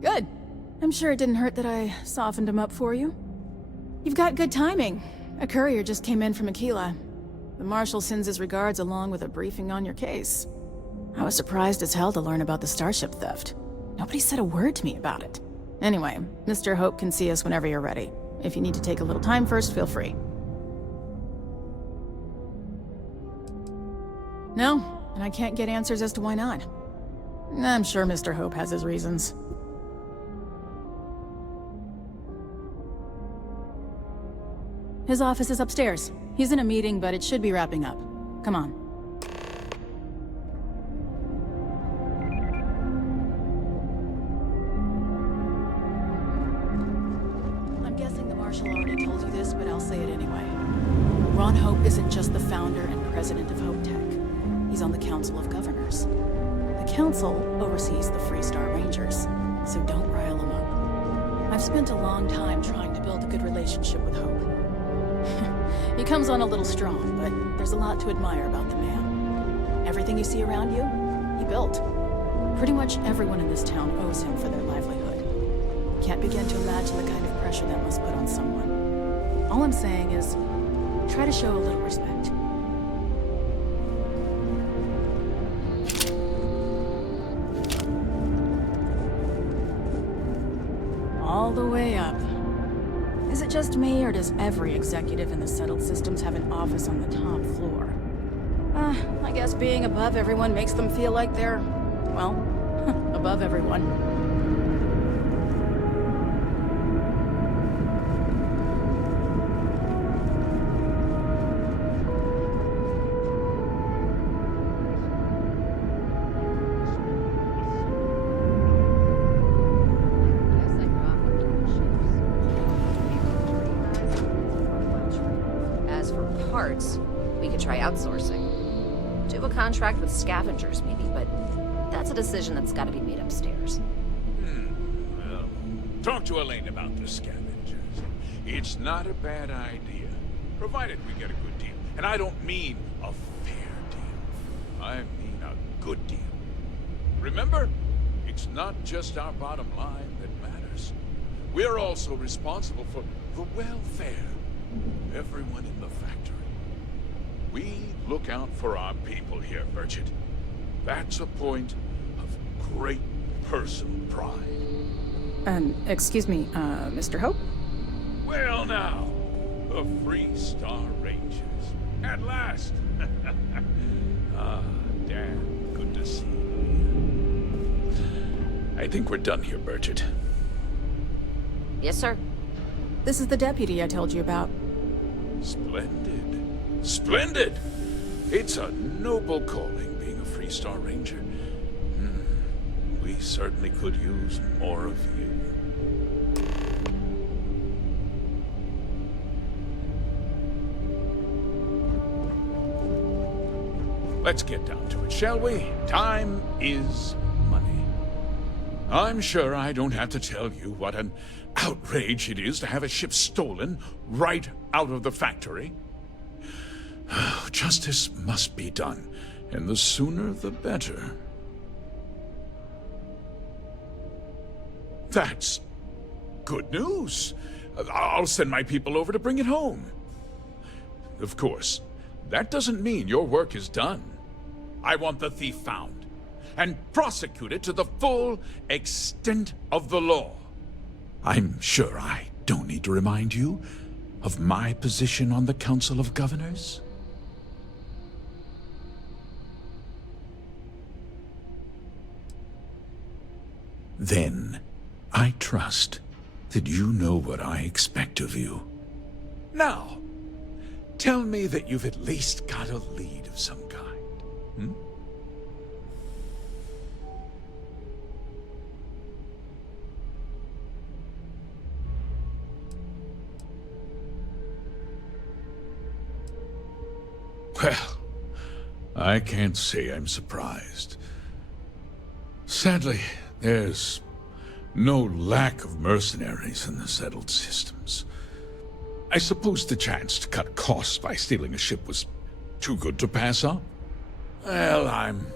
Good. I'm sure it didn't hurt that I softened him up for you. You've got good timing. A courier just came in from Aquila. The Marshal sends his regards along with a briefing on your case. I was surprised as hell to learn about the starship theft. Nobody said a word to me about it. Anyway, Mr. Hope can see us whenever you're ready. If you need to take a little time first, feel free. No, and I can't get answers as to why not. I'm sure Mr. Hope has his reasons. His office is upstairs. He's in a meeting, but it should be wrapping up. Come on. I'm guessing the Marshal already told you this, but I'll say it anyway. Ron Hope isn't just the founder and president of Hope Tech. He's on the Council of Governors. The Council oversees the Freestar Rangers, so don't rile him up. I've spent a long time trying to build a good relationship with Hope. He comes on a little strong, but there's a lot to admire about the man. Everything you see around you, he built. Pretty much everyone in this town owes him for their livelihood. Can't begin to imagine the kind of pressure that must put on someone. All I'm saying is, try to show a little respect. All the way up. Is it just me, or does every executive in the settled systems have an office on the top floor? I guess being above everyone makes them feel like they're, well, above everyone. We could try outsourcing. Do a contract with scavengers, maybe, but that's a decision that's got to be made upstairs. Well, talk to Elaine about the scavengers. It's not a bad idea, provided we get a good deal. And I don't mean a fair deal. I mean a good deal. Remember, it's not just our bottom line that matters. We're also responsible for the welfare of everyone in the factory. We look out for our people here, Bridget. That's a point of great personal pride. Excuse me, Mr. Hope? Well now, the Freestar Rangers. At last! Dan, good to see you. I think we're done here, Bridget. Yes, sir. This is the deputy I told you about. Splendid. Splendid! It's a noble calling, being a Freestar Ranger. We certainly could use more of you. Let's get down to it, shall we? Time is money. I'm sure I don't have to tell you what an outrage it is to have a ship stolen right out of the factory. Justice must be done, and the sooner the better. That's good news. I'll send my people over to bring it home. Of course, that doesn't mean your work is done. I want the thief found, and prosecuted to the full extent of the law. I'm sure I don't need to remind you of my position on the Council of Governors. Then, I trust that you know what I expect of you. Now, tell me that you've at least got a lead of some kind. Well, I can't say I'm surprised. Sadly, there's no lack of mercenaries in the settled systems. I suppose the chance to cut costs by stealing a ship was too good to pass up? Well, I'm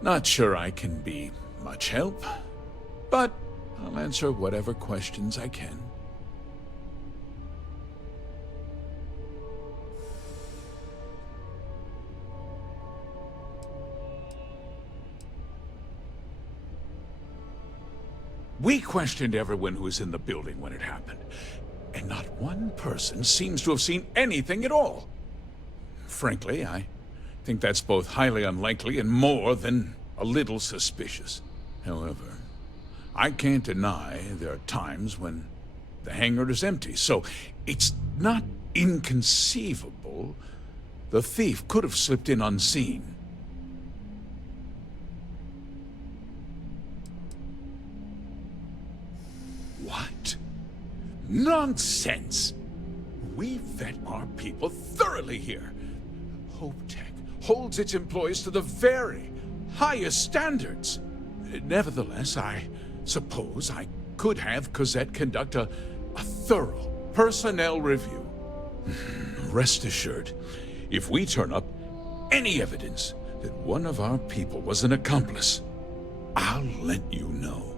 not sure I can be much help, but I'll answer whatever questions I can. We questioned everyone who was in the building when it happened, and not one person seems to have seen anything at all. Frankly, I think that's both highly unlikely and more than a little suspicious. However, I can't deny there are times when the hangar is empty, so it's not inconceivable the thief could have slipped in unseen. What? Nonsense! We vet our people thoroughly here. HopeTech holds its employees to the very highest standards. Nevertheless, I suppose I could have Cosette conduct a thorough personnel review. Rest assured, if we turn up any evidence that one of our people was an accomplice, I'll let you know.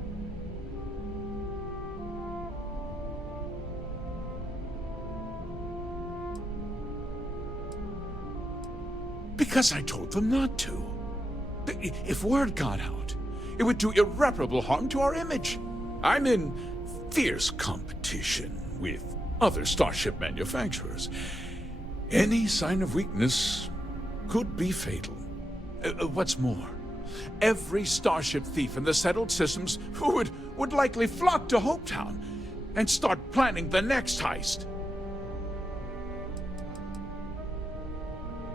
Because I told them not to. If word got out, it would do irreparable harm to our image. I'm in fierce competition with other Starship manufacturers. Any sign of weakness could be fatal. What's more, every Starship thief in the settled systems would likely flock to Hopetown and start planning the next heist.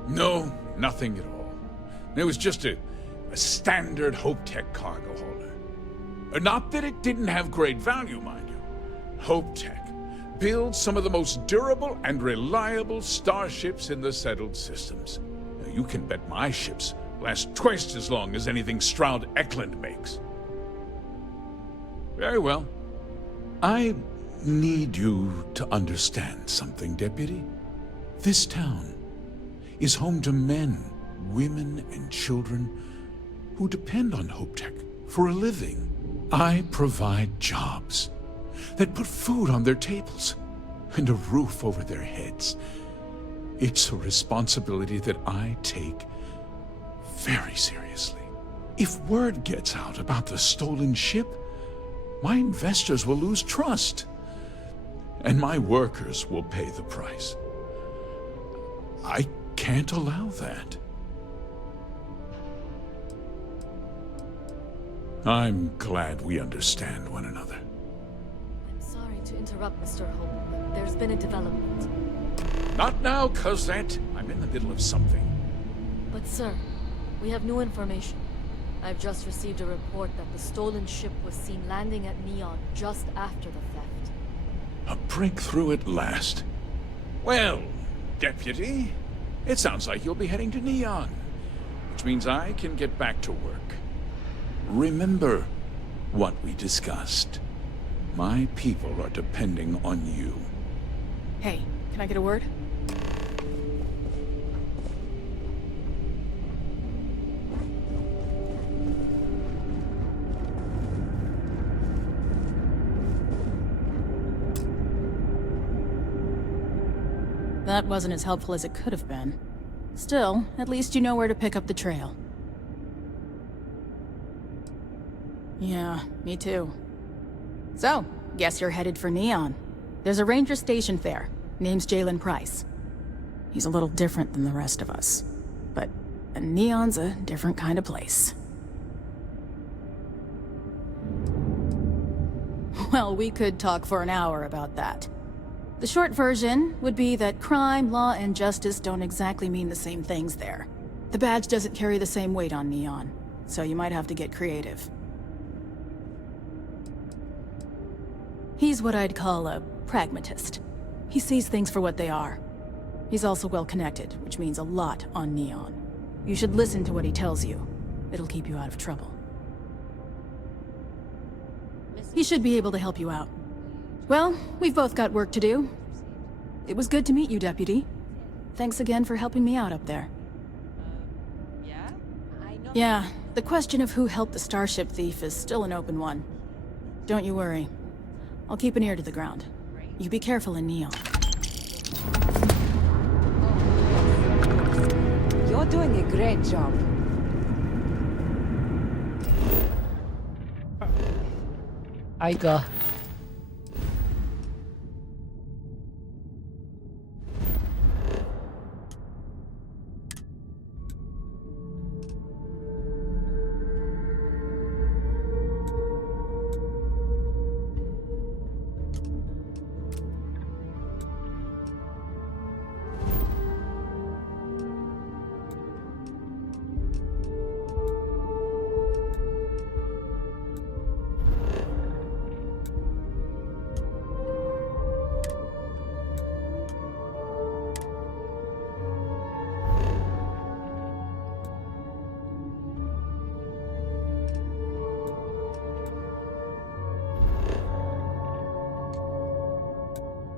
No, nothing at all. It was just a standard HopeTech cargo holder. Not that it didn't have great value, mind you. HopeTech builds some of the most durable and reliable starships in the settled systems. Now, you can bet my ships last twice as long as anything Stroud Eklund makes. Very well. I need you to understand something, Deputy. This town is home to men, women, and children who depend on HopeTech for a living. I provide jobs that put food on their tables and a roof over their heads. It's a responsibility that I take very seriously. If word gets out about the stolen ship, my investors will lose trust, and my workers will pay the price. I can't allow that. I'm glad we understand one another. I'm sorry to interrupt, Mr. Hope, but there's been a development. Not now, Cosette. I'm in the middle of something. But sir, we have new information. I've just received a report that the stolen ship was seen landing at Neon just after the theft. A breakthrough at last. Well, Deputy, it sounds like you'll be heading to Neon, which means I can get back to work. Remember what we discussed. My people are depending on you. Hey, can I get a word? That wasn't as helpful as it could have been. Still, at least you know where to pick up the trail. Yeah, me too. So, guess you're headed for Neon. There's a ranger stationed there. Name's Jalen Price. He's a little different than the rest of us. But Neon's a different kind of place. Well, we could talk for an hour about that. The short version would be that crime, law, and justice don't exactly mean the same things there. The badge doesn't carry the same weight on Neon, so you might have to get creative. He's what I'd call a pragmatist. He sees things for what they are. He's also well-connected, which means a lot on Neon. You should listen to what he tells you. It'll keep you out of trouble. He should be able to help you out. Well, we've both got work to do. It was good to meet you, Deputy. Thanks again for helping me out up there. Yeah, the question of who helped the Starship thief is still an open one. Don't you worry. I'll keep an ear to the ground. You be careful in Neon. You're doing a great job.挨个。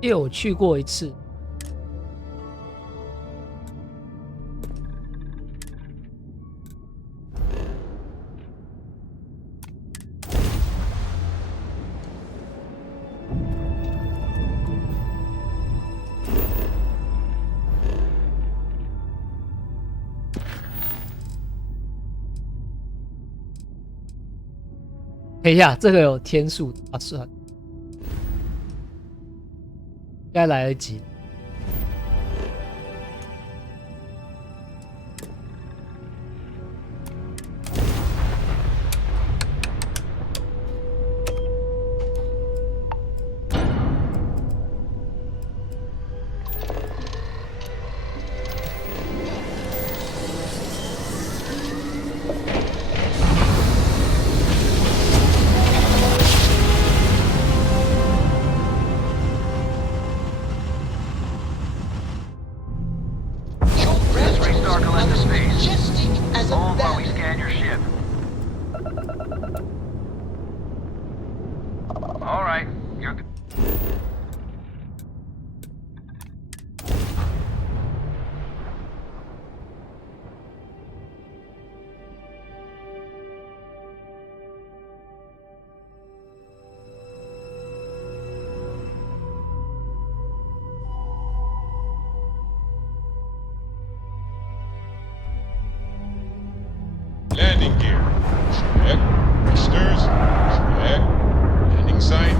因为我去过一次，等一下，这个有天数啊，算了。应该来得及。Landing gear. Check. Thrusters. Check. Landing sign.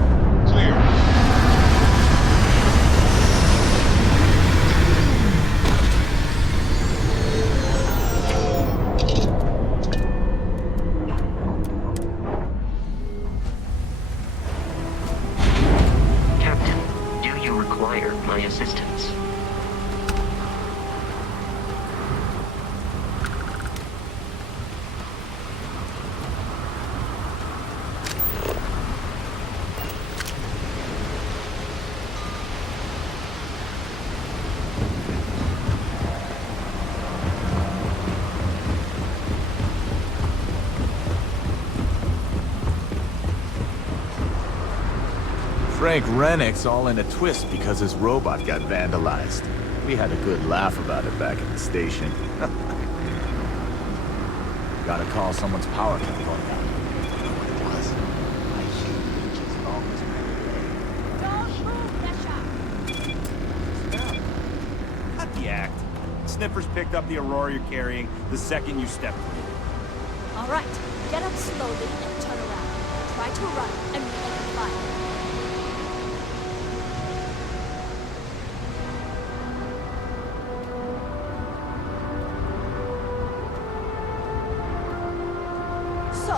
Clear. Captain, do you require my assistance? Frank Rennick's all in a twist because his robot got vandalized. We had a good laugh about it back at the station. Gotta call someone's power company going down. You know what it was? I hate as long as Don't move, Bishop! Cut the act. Sniffers picked up the Aurora you're carrying the second you stepped through. All right, get up slowly and turn around. Try to run and we open fire. So,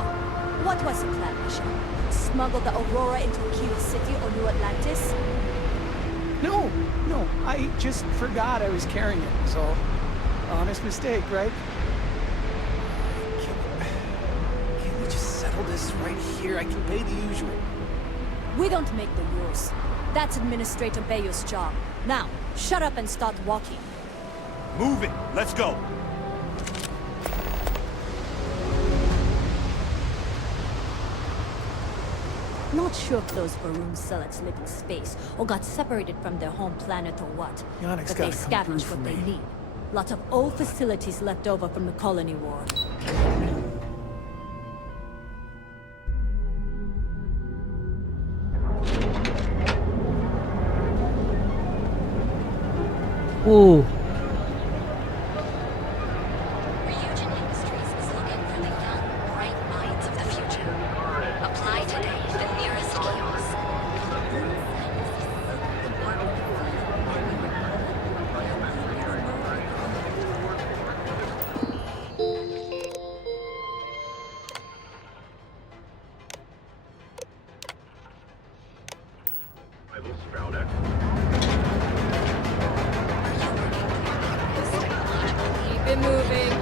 what was the plan, Bishop? Smuggle the Aurora into Kilo City or New Atlantis? No, I just forgot I was carrying it, so honest mistake, right? Can we just settle this right here? I can pay the usual. We don't make the rules. That's Administrator Bayo's job. Now, shut up and start walking. Move it. Let's go. Not sure if those Varun Selets live in space or got separated from their home planet or what. Yannick's but they gotta come scavenge through for what they me. need. Lots of old facilities left over from the colony war. 哦， Ryujin Industries is looking for the young, bright minds of the future. Apply today at the nearest kiosk. Keep it moving.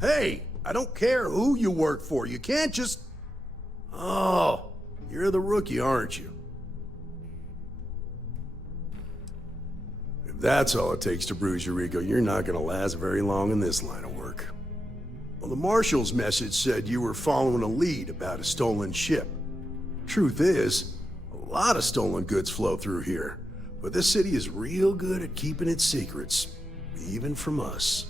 Hey, I don't care who you work for. You can't just... Oh, you're the rookie, aren't you? If that's all it takes to bruise your ego, you're not gonna last very long in this line of work. Well, the Marshal's message said you were following a lead about a stolen ship. Truth is, a lot of stolen goods flow through here, but this city is real good at keeping its secrets, even from us.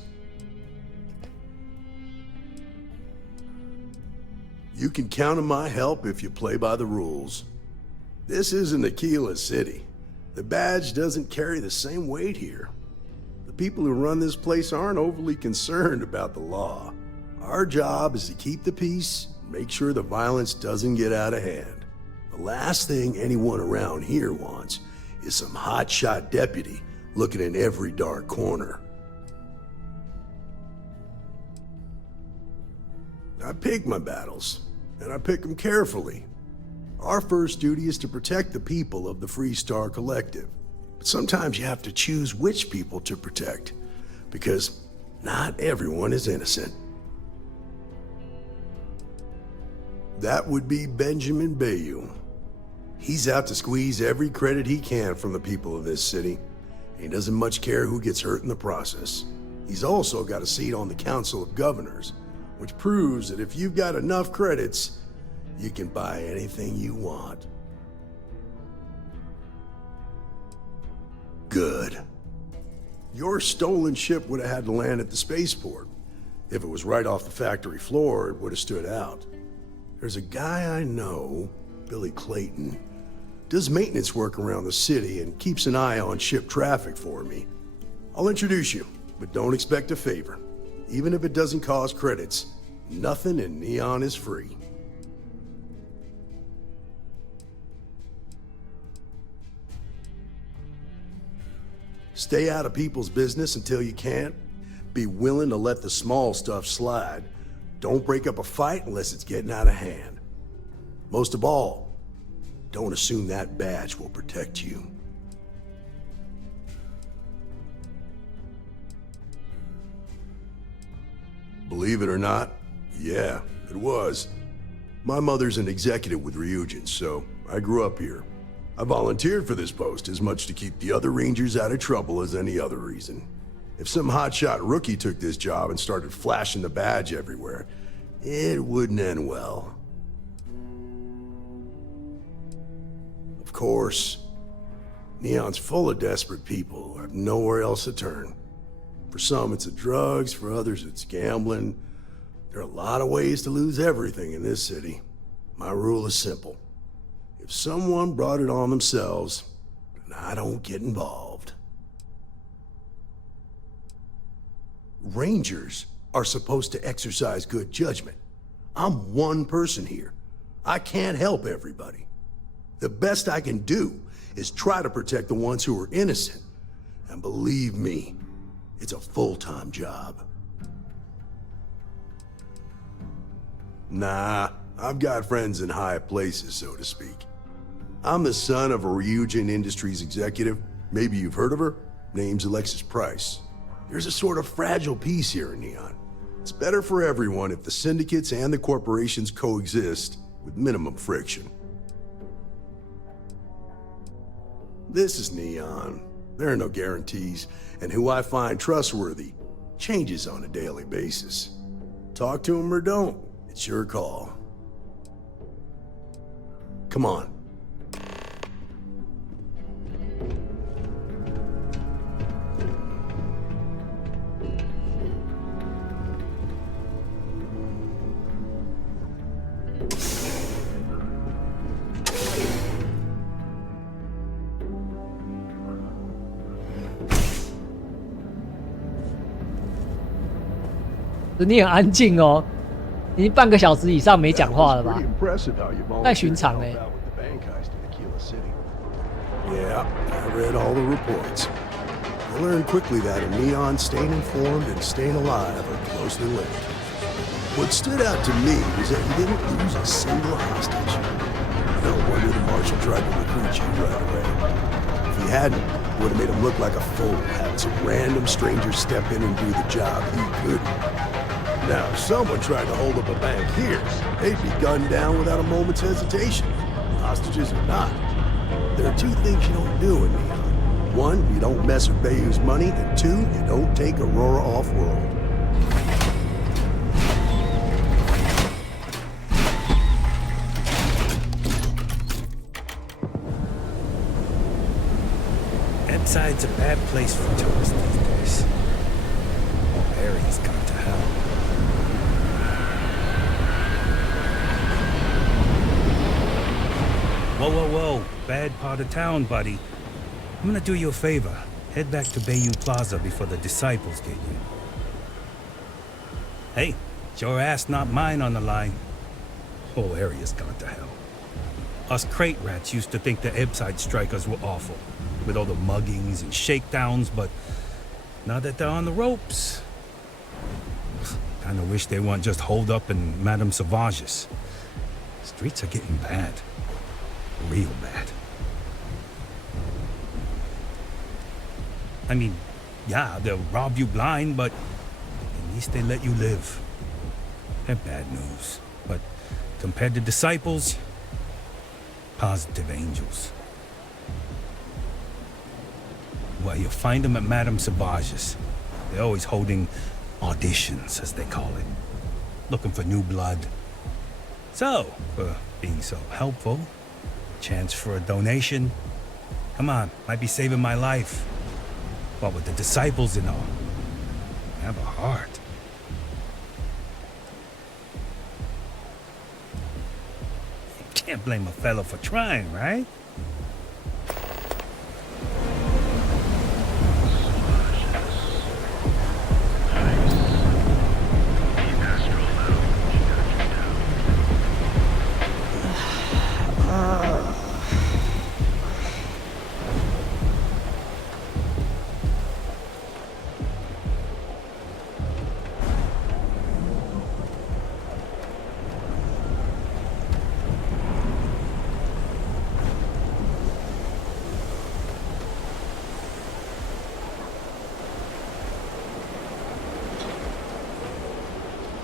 You can count on my help if you play by the rules. This isn't Aquila City. The badge doesn't carry the same weight here. The people who run this place aren't overly concerned about the law. Our job is to keep the peace, make sure the violence doesn't get out of hand. The last thing anyone around here wants is some hotshot deputy looking in every dark corner. I pick my battles, and I pick them carefully. Our first duty is to protect the people of the Freestar Collective. But sometimes you have to choose which people to protect, because not everyone is innocent. That would be Benjamin Bayou. He's out to squeeze every credit he can from the people of this city. He doesn't much care who gets hurt in the process. He's also got a seat on the Council of Governors, which proves that if you've got enough credits, you can buy anything you want. Good. Your stolen ship would have had to land at the spaceport. If it was right off the factory floor, it would have stood out. There's a guy I know, Billy Clayton, does maintenance work around the city and keeps an eye on ship traffic for me. I'll introduce you, but don't expect a favor. Even if it doesn't cost credits, nothing in Neon is free. Stay out of people's business until you can. Be willing to let the small stuff slide. Don't break up a fight unless it's getting out of hand. Most of all, don't assume that badge will protect you. Believe it or not, yeah, it was. My mother's an executive with Ryujin, so I grew up here. I volunteered for this post as much to keep the other Rangers out of trouble as any other reason. If some hotshot rookie took this job and started flashing the badge everywhere, it wouldn't end well. Of course, Neon's full of desperate people who have nowhere else to turn. For some, it's the drugs. For others, it's gambling. There are a lot of ways to lose everything in this city. My rule is simple. If someone brought it on themselves, then I don't get involved. Rangers are supposed to exercise good judgment. I'm one person here. I can't help everybody. The best I can do is try to protect the ones who are innocent. And believe me, it's a full-time job. Nah, I've got friends in high places, so to speak. I'm the son of a Ryujin Industries executive. Maybe you've heard of her. Name's Alexis Price. There's a sort of fragile peace here in Neon. It's better for everyone if the syndicates and the corporations coexist with minimum friction. This is Neon. There are no guarantees, and who I find trustworthy changes on a daily basis. Talk to him or don't. It's your call. Come on.你很安静哦，已经半个小时以上没讲话了吧？太寻常哎。Yeah, I read all the reports. I learned quickly that in Neon, staying informed and staying alive are closely linked. What stood out to me was that you didn't lose a single hostage. No wonder the Marshal tried to recruit you right away. If he hadn't, it would have made him look like a fool, having some random stranger step in and do the job he couldn't. Now, if someone tried to hold up a bank here, they'd be gunned down without a moment's hesitation. Hostages or not. There are two things you don't do in Neon. One, you don't mess with Bayou's money, and two, you don't take Aurora off-world. Ebbside's a bad place for tourists these days. Whole area's gone to hell. Whoa, whoa, whoa. Bad part of town, buddy. I'm gonna do you a favor. Head back to Bayou Plaza before the disciples get you. Hey, it's your ass, not mine on the line. Whole area's gone to hell. Us crate rats used to think the Ebbside strikers were awful, with all the muggings and shakedowns, but now that they're on the ropes, kinda wish they weren't just holed up in Madame Sauvage's. Streets are getting bad. Real bad. I mean, yeah, they'll rob you blind, but at least they let you live. They're bad news, but compared to disciples, positive angels. Well, you'll find them at Madame Sauvage's. They're always holding auditions, as they call it. Looking for new blood. So, for being so helpful, chance for a donation. Come on, might be saving my life. What with the disciples and all. Have a heart. Can't blame a fellow for trying, right?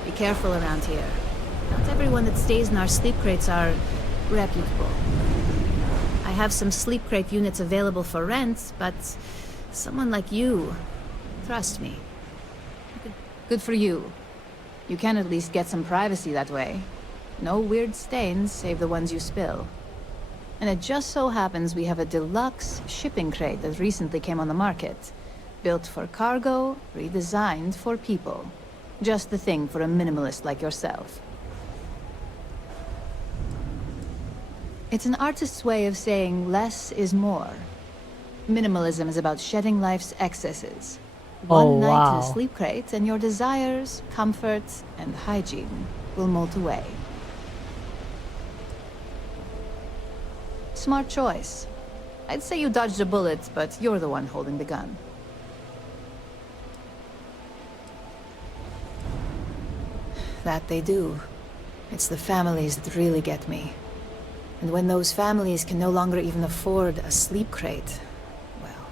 Be careful around here. Not everyone that stays in our sleep crates are reputable. I have some sleep crate units available for rent, but someone like you, trust me. Good for you. You can at least get some privacy that way. No weird stains, save the ones you spill. And it just so happens we have a deluxe shipping crate that recently came on the market. Built for cargo, redesigned for people. Just the thing for a minimalist like yourself. It's an artist's way of saying less is more. Minimalism is about shedding life's excesses. One night in a sleep crate and your desires, comfort, and hygiene will mold away. Smart choice. I'd say you dodged a bullet, but you're the one holding the gun. That they do. It's the families that really get me. And when those families can no longer even afford a sleep crate, well,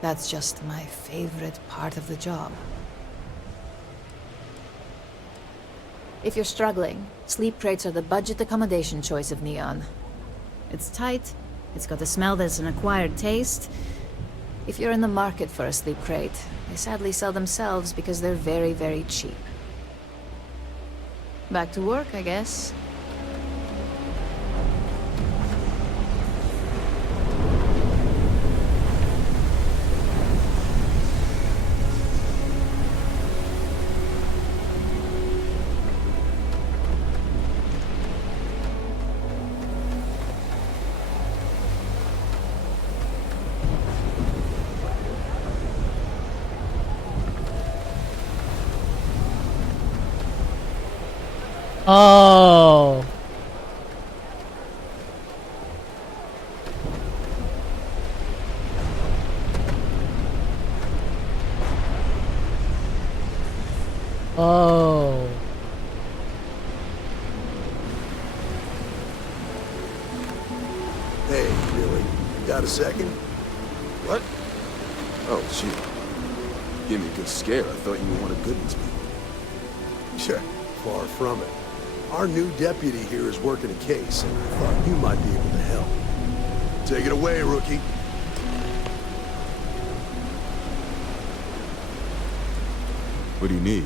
That's just my favorite part of the job. If you're struggling, sleep crates are the budget accommodation choice of Neon. It's tight, it's got a smell that's an acquired taste. If you're in the market for a sleep crate, they sadly sell themselves because they're very, very cheap. Back to work, I guess. Oh. Oh. Hey, Billy, got a second? What? Oh, shoot. Give me a good scare. I thought you were one of Goodman's people. Sure, far from it. Our new deputy here is working a case, and I thought you might be able to help. Take it away, rookie. What do you need?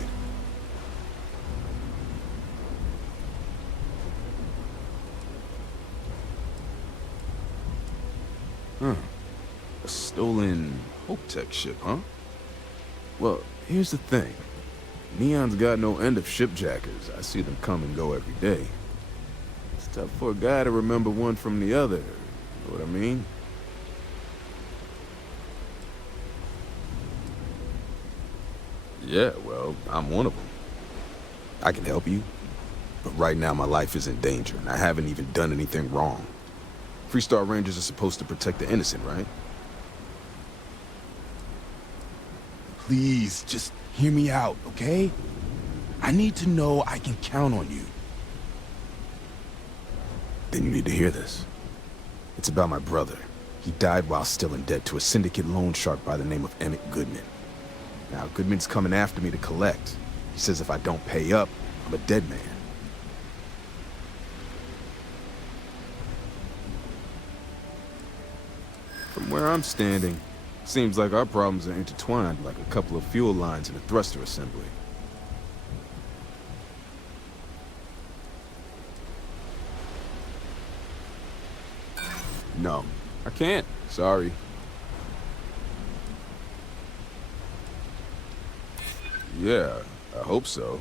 Huh. A stolen Hope-Tech ship, huh? Well, here's the thing. Neon's got no end of shipjackers. I see them come and go every day. It's tough for a guy to remember one from the other. You know what I mean? Yeah, well, I'm one of them. I can help you. But right now my life is in danger, and I haven't even done anything wrong. Freestar Rangers are supposed to protect the innocent, right? Please, just hear me out, okay? I need to know I can count on you. Then you need to hear this. It's about my brother. He died while still in debt to a syndicate loan shark by the name of Emmett Goodman. Now, Goodman's coming after me to collect. He says if I don't pay up, I'm a dead man. From where I'm standing, seems like our problems are intertwined like a couple of fuel lines in a thruster assembly. No, I can't. Sorry. Yeah, I hope so.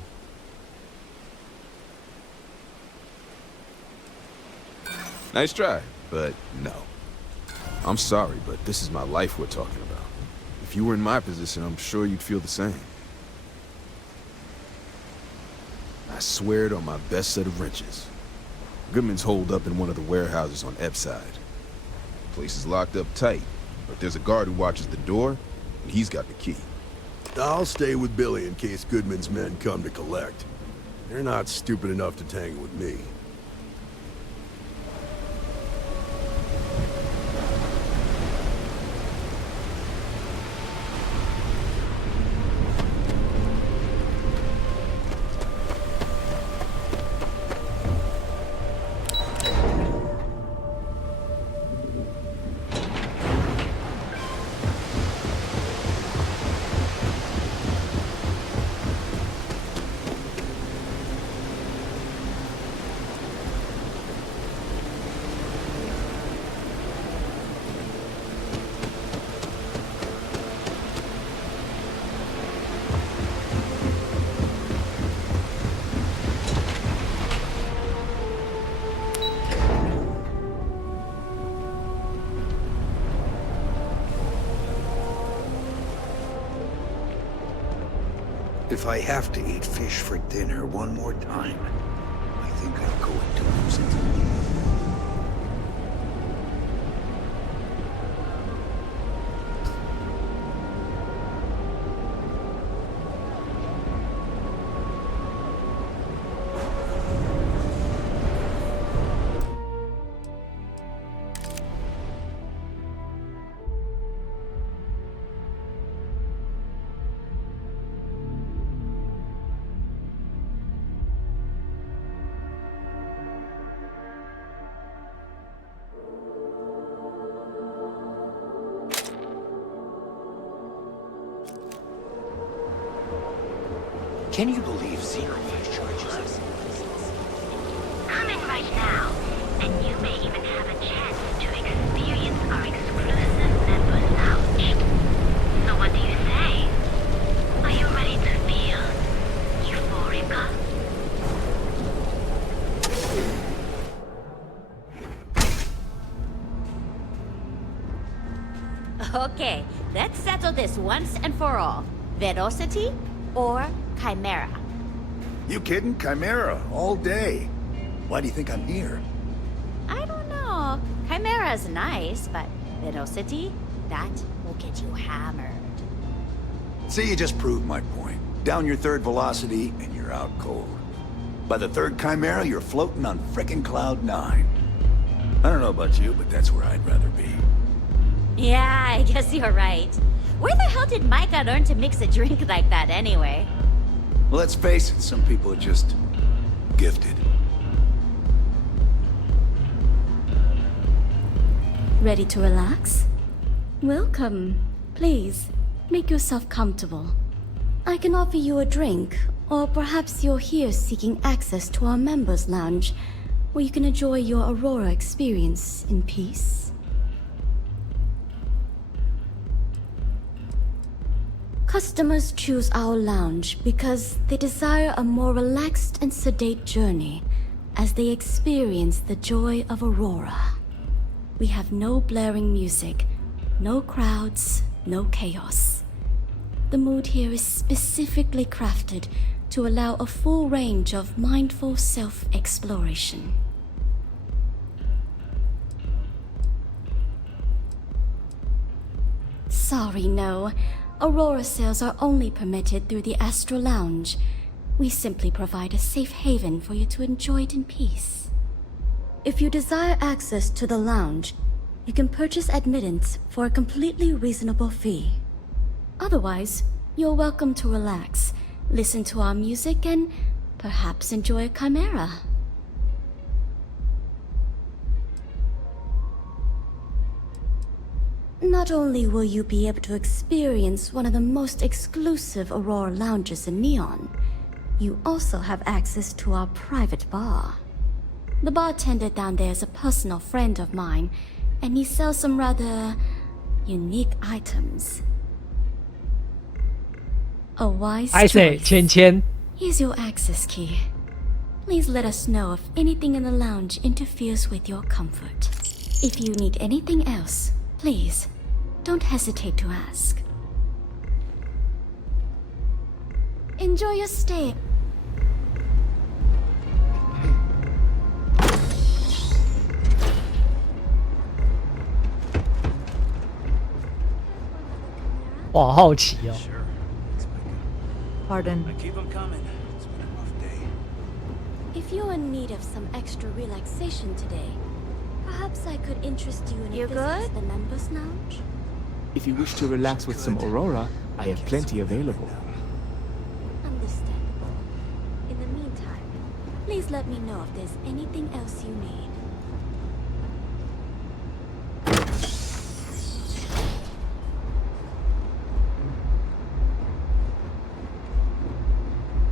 Nice try, but no. I'm sorry, but this is my life we're talking about. If you were in my position, I'm sure you'd feel the same. I swear it on my best set of wrenches. Goodman's holed up in one of the warehouses on Epside. Place is locked up tight, but there's a guard who watches the door, and he's got the key. I'll stay with Billy in case Goodman's men come to collect. They're not stupid enough to tangle with me. If I have to eat fish for dinner one more time, I think I'm going to lose it. Can you believe Xenophash charges us? Come in right now, and you may even have a chance to experience our exclusive member lounge. So what do you say? Are you ready to feel euphorica? Okay, let's settle this once and for all. Velocity or Chimera? You kidding? Chimera, all day. Why do you think I'm here? I don't know. Chimera's nice, but Velocity, that will get you hammered. See, you just proved my point. Down your third velocity, and you're out cold. By the third Chimera, you're floating on frickin' Cloud 9. I don't know about you, but that's where I'd rather be. Yeah, I guess you're right. Where the hell did Micah learn to mix a drink like that anyway? Well, let's face it, some people are just gifted. Ready to relax? Welcome. Please, make yourself comfortable. I can offer you a drink, or perhaps you're here seeking access to our members' lounge, where you can enjoy your Aurora experience in peace. Customers choose our lounge because they desire a more relaxed and sedate journey as they experience the joy of Aurora. We have no blaring music, no crowds, no chaos. The mood here is specifically crafted to allow a full range of mindful self-exploration. Sorry, no. Aurora sales are only permitted through the Astral Lounge. We simply provide a safe haven for you to enjoy it in peace. If you desire access to the lounge, you can purchase admittance for a completely reasonable fee. Otherwise, you're welcome to relax, listen to our music, and perhaps enjoy a chimera. Not only will you be able to experience one of the most exclusive Aurora lounges in Neon, you also have access to our private bar. The bartender down there is a personal friend of mine, and he sells some rather unique items. A wise I say, choice. 芊芊. Here's your access key. Please let us know if anything in the lounge interferes with your comfort. If you need anything else, please, don't hesitate to ask. Enjoy your stay. Wow, 好好奇哦。 Pardon. Keep them coming. It's been a rough day. If you're in need of some extra relaxation today, perhaps I could interest you in a visit to the members' lounge? If you wish to relax with some Aurora, I have plenty available. Understandable. In the meantime, please let me know if there's anything else you need.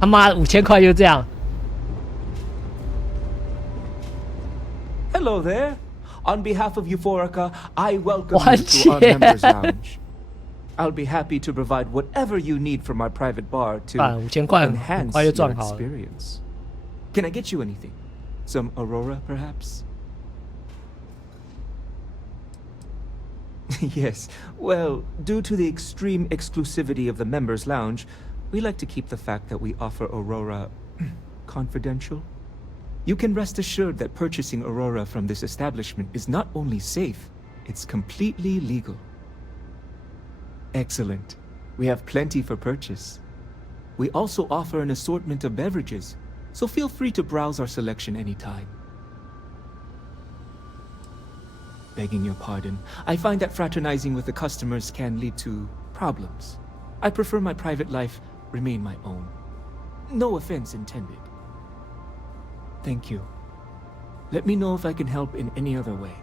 他妈5000块就这样。 Hello there. On behalf of Euphorica, I welcome you to our members' lounge. I'll be happy to provide whatever you need from our private bar to enhance your experience. Can I get you anything? Some Aurora, perhaps? Yes. Well, due to the extreme exclusivity of the members' lounge, we like to keep the fact that we offer Aurora confidential. You can rest assured that purchasing Aurora from this establishment is not only safe, it's completely legal. Excellent. We have plenty for purchase. We also offer an assortment of beverages, so feel free to browse our selection anytime. Begging your pardon, I find that fraternizing with the customers can lead to problems. I prefer my private life remain my own. No offense intended. Thank you. Let me know if I can help in any other way.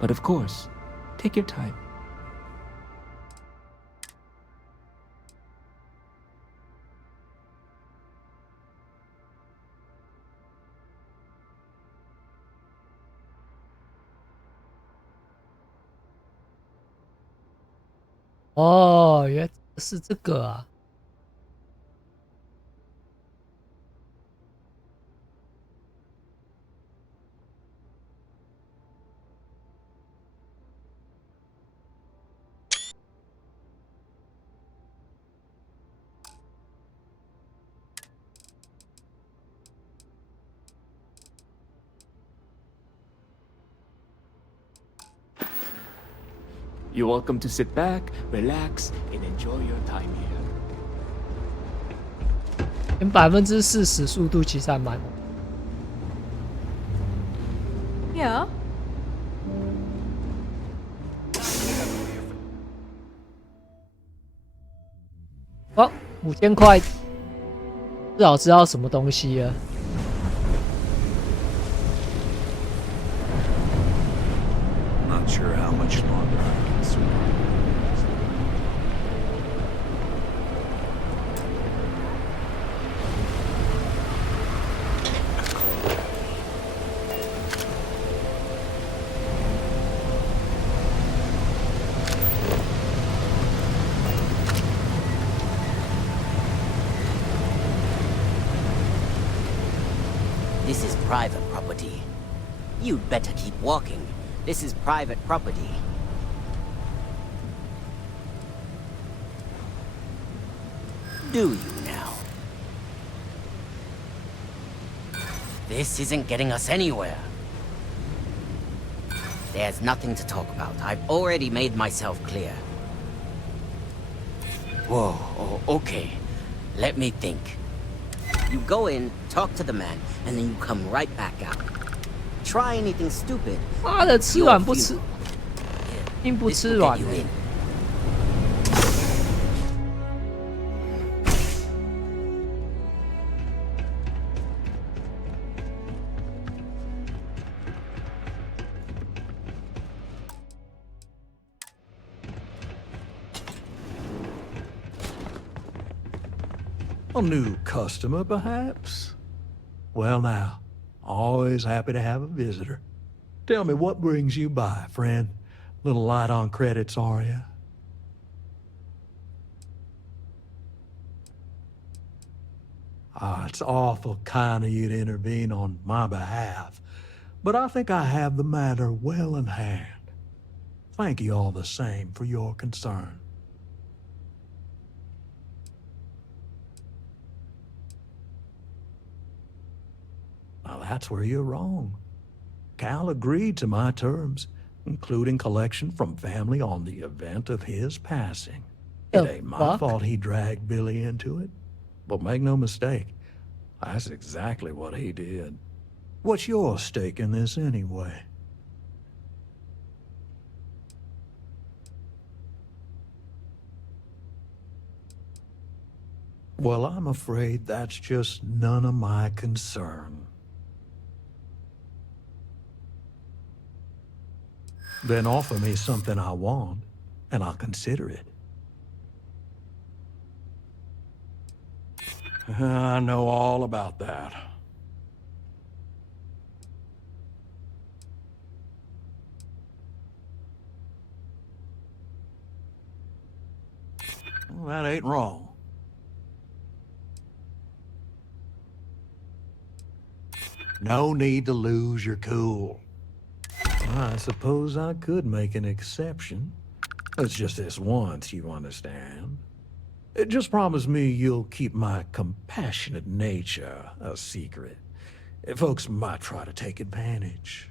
But of course, take your time. 哦，原来是这个啊。You're welcome to sit back, relax, and enjoy your time here. 跟40%速度其实还蛮。Yeah. 哦，5000块，至少知道什么东西了。Not sure how much longer I can survive. This is private property. You'd better keep walking. This is private property. Do you now? This isn't getting us anywhere. There's nothing to talk about. I've already made myself clear. Whoa, okay. Let me think. You go in, talk to the man, and then you come right back out. Try anything stupid. 妈的，吃软不吃，硬不吃软。A new customer, perhaps? Well now, always happy to have a visitor. Tell me, what brings you by, friend? Little light on credits, are you? It's awful kind of you to intervene on my behalf, but I think I have the matter well in hand. Thank you all the same for your concern. Now that's where you're wrong. Cal agreed to my terms, including collection from family on the event of his passing. It ain't my fault he dragged Billy into it. But make no mistake, that's exactly what he did. What's your stake in this anyway? Well, I'm afraid that's just none of my concern. Then offer me something I want, and I'll consider it. I know all about that. Well, that ain't wrong. No need to lose your cool. I suppose I could make an exception. It's just this once, you understand. Just promise me you'll keep my compassionate nature a secret. Folks might try to take advantage.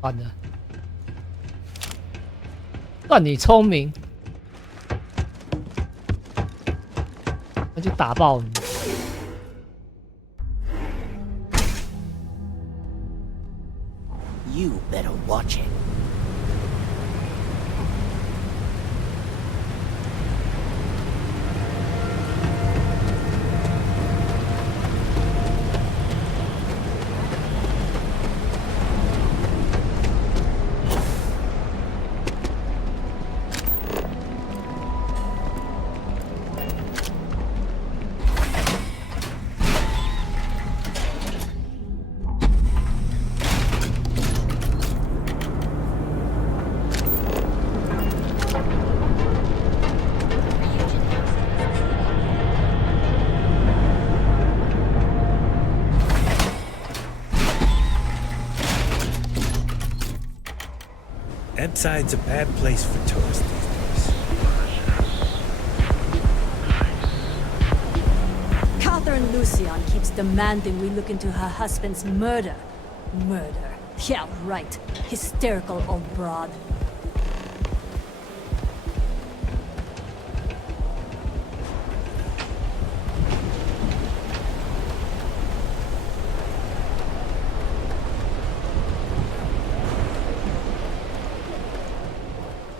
完了，算你聪明，那就打爆你。You better watch it. Ebbside's a bad place for tourists these days. Catherine Lucian keeps demanding we look into her husband's murder. Murder. Yeah, right. Hysterical old broad.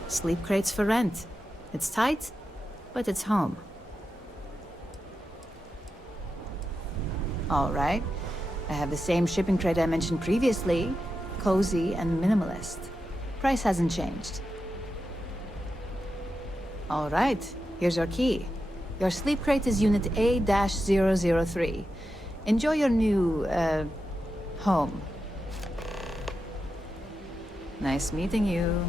Sleep crates for rent. It's tight, but it's home. All right. I have the same shipping crate I mentioned previously. Cozy and minimalist. Price hasn't changed. All right. Here's your key. Your sleep crate is Unit A-003. Enjoy your new, home. Nice meeting you.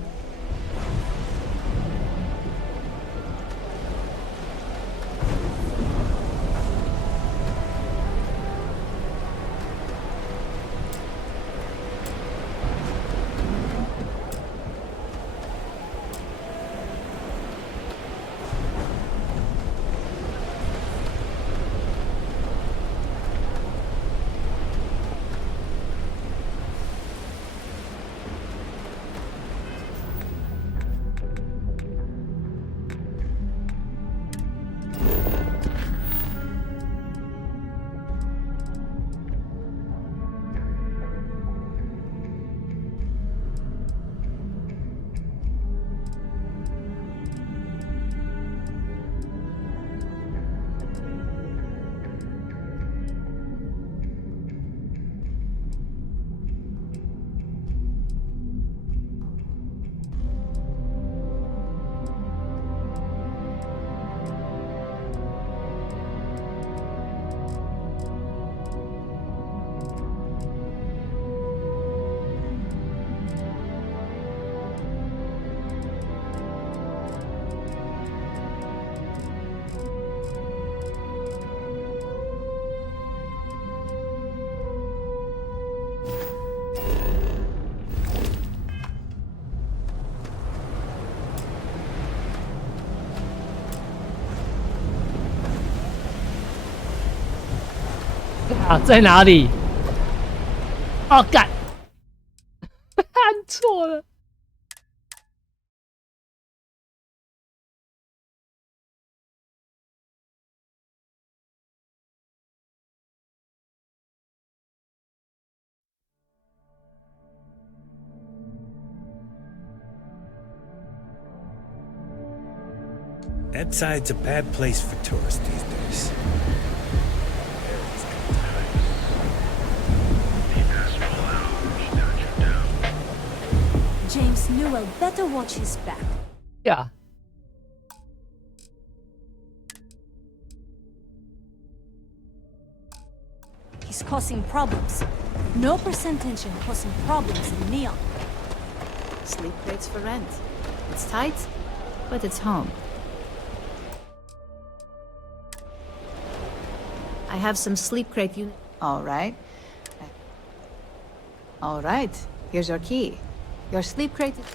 啊，在哪里？哦，干，按错了。Ebbside's a bad place for tourists these days. James Newell better watch his back. Yeah. He's causing problems. No percentage in causing problems in Neon. Sleep crates for rent. It's tight, but it's home. I have some sleep crate unit. All right. All right. Here's your key. Your sleep crate is...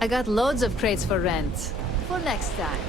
I got loads of crates for rent. For next time.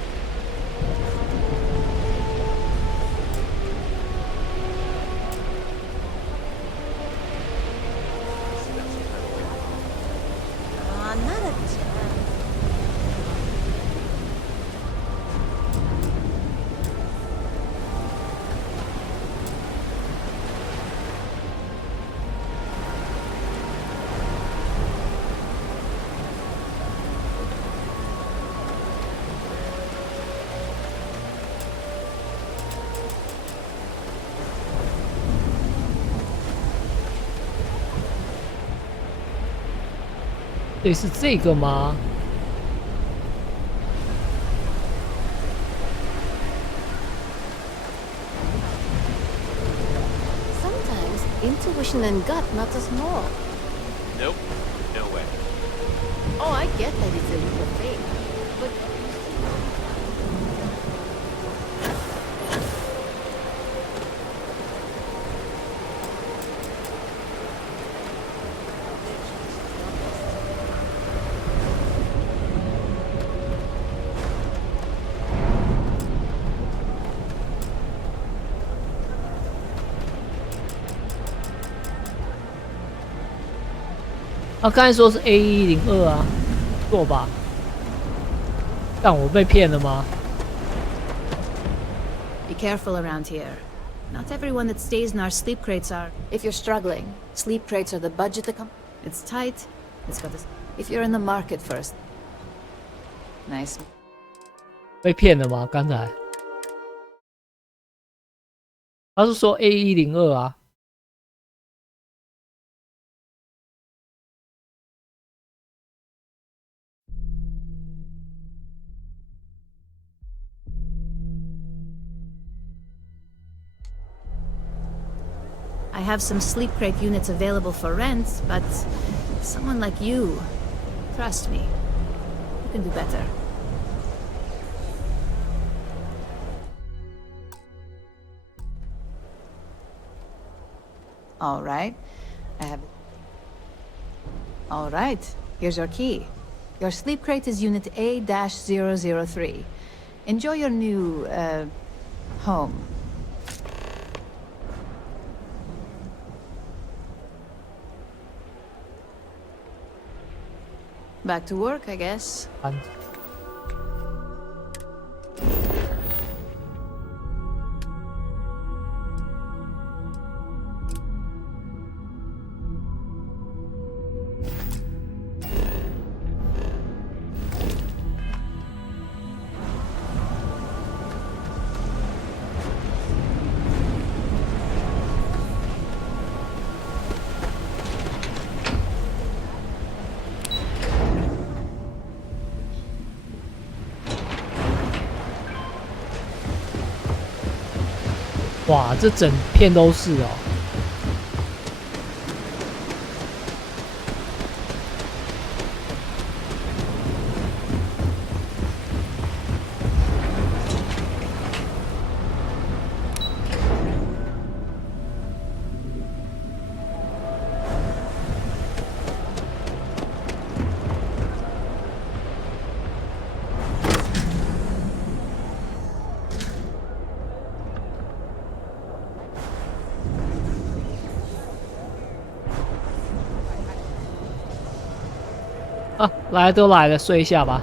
对，是这个吗？ Sometimes intuition and gut matters more. Nope. No way. Oh, I get that it's a leap of faith, but刚才说是 A102啊，错吧？但我被骗了吗？ be careful around here. Not everyone that stays in our sleep crates are. If you're struggling, sleep crates are the budget that come. It's tight. It's got this. If you're in the market first. Nice. 被骗了吗？刚才他是说 A102啊。I have some sleep crate units available for rent, but someone like you, trust me, you can do better. All right. All right. Here's your key. Your sleep crate is Unit A-003. Enjoy your new, home. Back to work, I guess.哇，这整片都是哦。啊，来都来了，睡一下吧。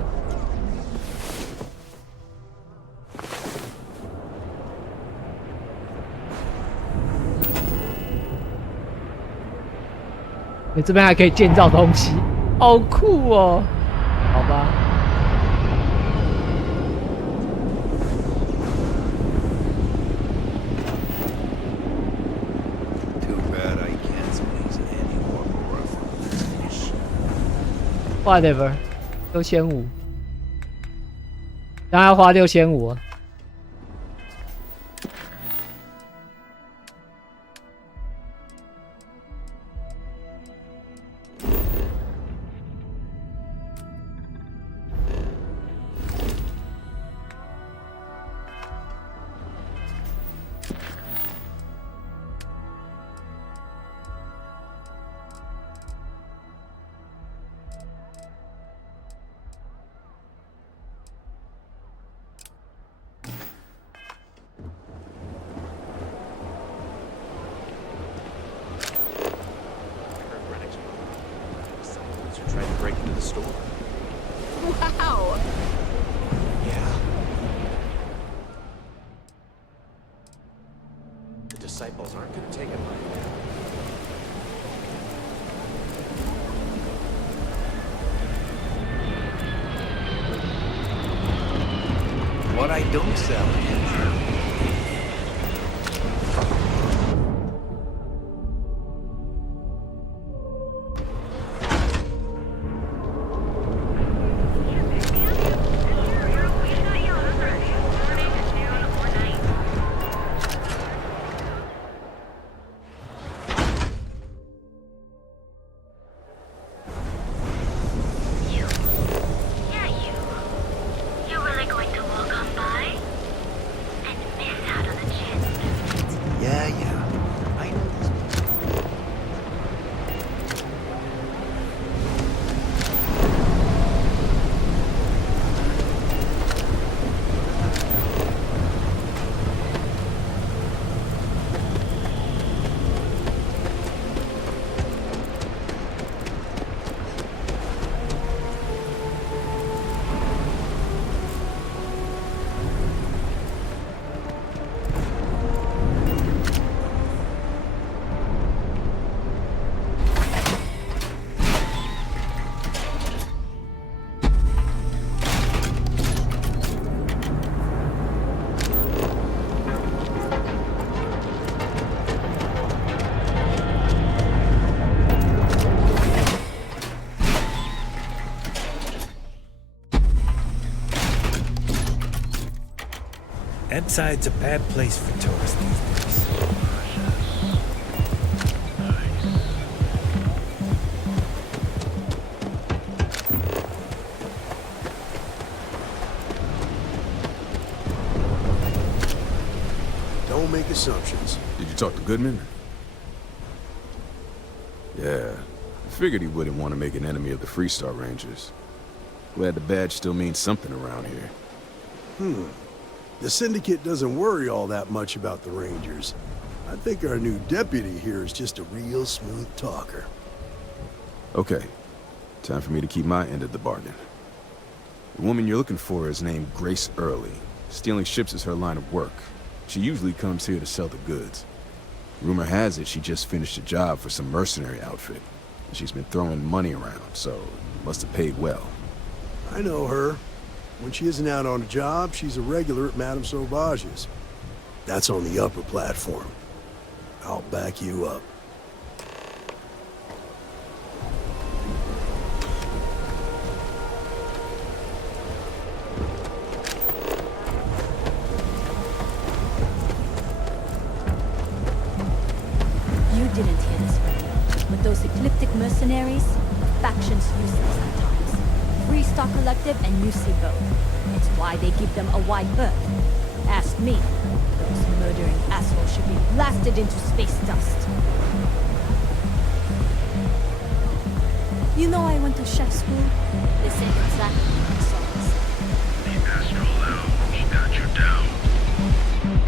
你这边还可以建造东西，好酷哦！好吧。Too bad I can't squeeze any more breath from this fish. Whatever， 6500，当然要花6500。Tried to break into the store. Wow! Yeah. The disciples aren't going to take it like that. What I don't sell is... You Ebbside's a bad place for tourists these days. Don't make assumptions. Did you talk to Goodman? Yeah, I figured he wouldn't want to make an enemy of the Freestar Rangers. Glad the badge still means something around here. The Syndicate doesn't worry all that much about the Rangers. I think our new deputy here is just a real smooth talker. Okay, time for me to keep my end of the bargain. The woman you're looking for is named Grace Early. Stealing ships is her line of work. She usually comes here to sell the goods. Rumor has it she just finished a job for some mercenary outfit. She's been throwing money around, so must have paid well. I know her. When she isn't out on a job, she's a regular at Madame Sauvage's. That's on the upper platform. I'll back you up. You didn't hear this right. With those ecliptic mercenaries, the factions use them sometimes. Freestar Collective and UC both. It's why they give them a wide berth. Ask me. Those murdering assholes should be blasted into space dust. You know I went to chef school? This ain't exactly what I saw myself. The Astral Lounge got you down.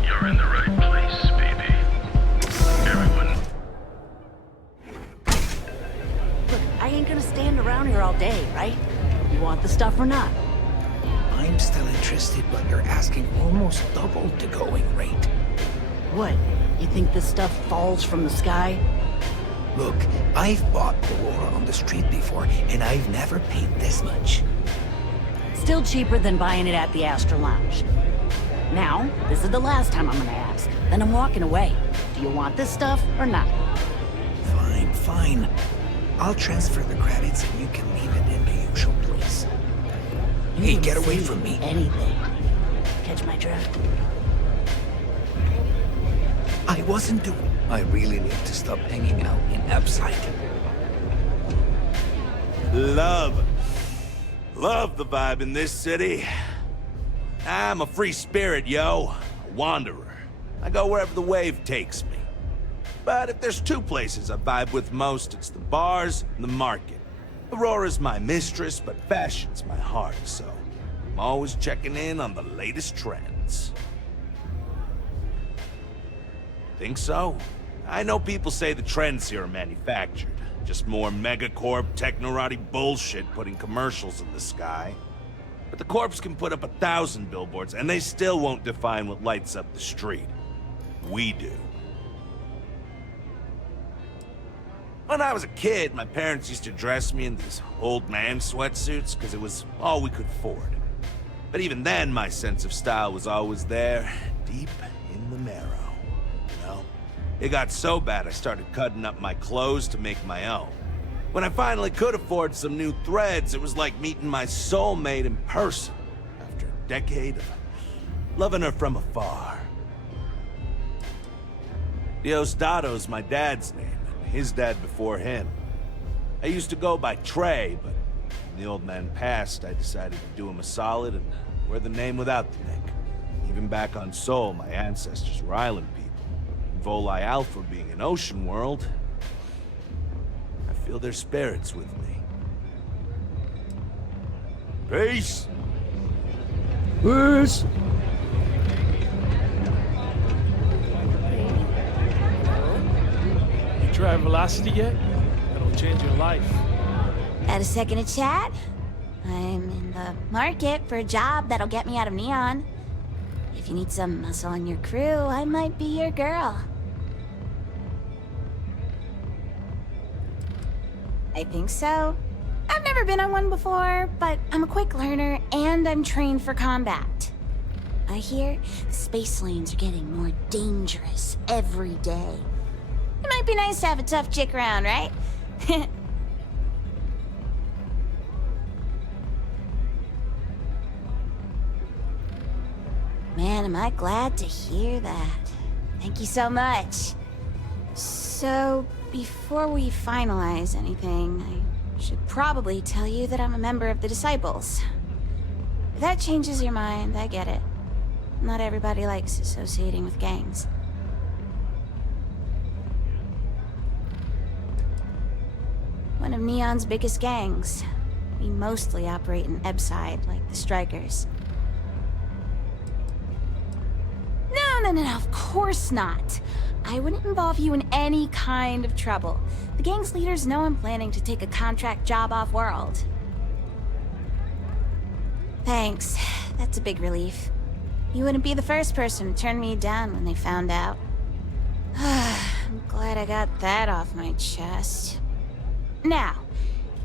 You're in the right place, baby. Everyone. Look, I ain't gonna stand around here all day, right? You want the stuff or not? I'm still interested, but you're asking almost double the going rate. What? You think this stuff falls from the sky? Look, I've bought Aurora on the street before, and I've never paid this much. Still cheaper than buying it at the Astral Lounge. Now, this is the last time I'm gonna ask. Then I'm walking away. Do you want this stuff or not? Fine, fine. I'll transfer the credits and you can leave it in the usual place. Hey, get away from me. Anything. Catch my drift? I wasn't doing. I really need to stop hanging out in Ebbside. Love the vibe in this city. I'm a free spirit, yo. A wanderer. I go wherever the wave takes me. But if there's two places I vibe with most, it's the bars and the market. Aurora's my mistress, but fashion's my heart, so I'm always checking in on the latest trends. Think so? I know people say the trends here are manufactured. Just more megacorp, technorati bullshit putting commercials in the sky. But the corps can put up 1,000 billboards, and they still won't define what lights up the street. We do. When I was a kid, my parents used to dress me in these old man sweatsuits because it was all we could afford. But even then, my sense of style was always there, deep in the marrow. You know? It got so bad I started cutting up my clothes to make my own. When I finally could afford some new threads, it was like meeting my soulmate in person after a decade of loving her from afar. Diosdado's my dad's name. His dad before him. I used to go by Trey, but when the old man passed, I decided to do him a solid and wear the name without the nick. Even back on Sol, my ancestors were island people. Volii Alpha being an ocean world, I feel their spirits with me. Peace! Peace! Try Velocity yet? That'll change your life. Had a second to chat? I'm in the market for a job that'll get me out of Neon. If you need some muscle on your crew, I might be your girl. I think so. I've never been on one before, but I'm a quick learner and I'm trained for combat. I hear the space lanes are getting more dangerous every day. It might be nice to have a tough chick around, right? Man, am I glad to hear that. Thank you so much. So, before we finalize anything, I should probably tell you that I'm a member of the Disciples. If that changes your mind, I get it. Not everybody likes associating with gangs. One of Neon's biggest gangs. We mostly operate in Ebside, like the Strikers. No, of course not. I wouldn't involve you in any kind of trouble. The gang's leaders know I'm planning to take a contract job off-world. Thanks. That's a big relief. You wouldn't be the first person to turn me down when they found out. I'm glad I got that off my chest. Now,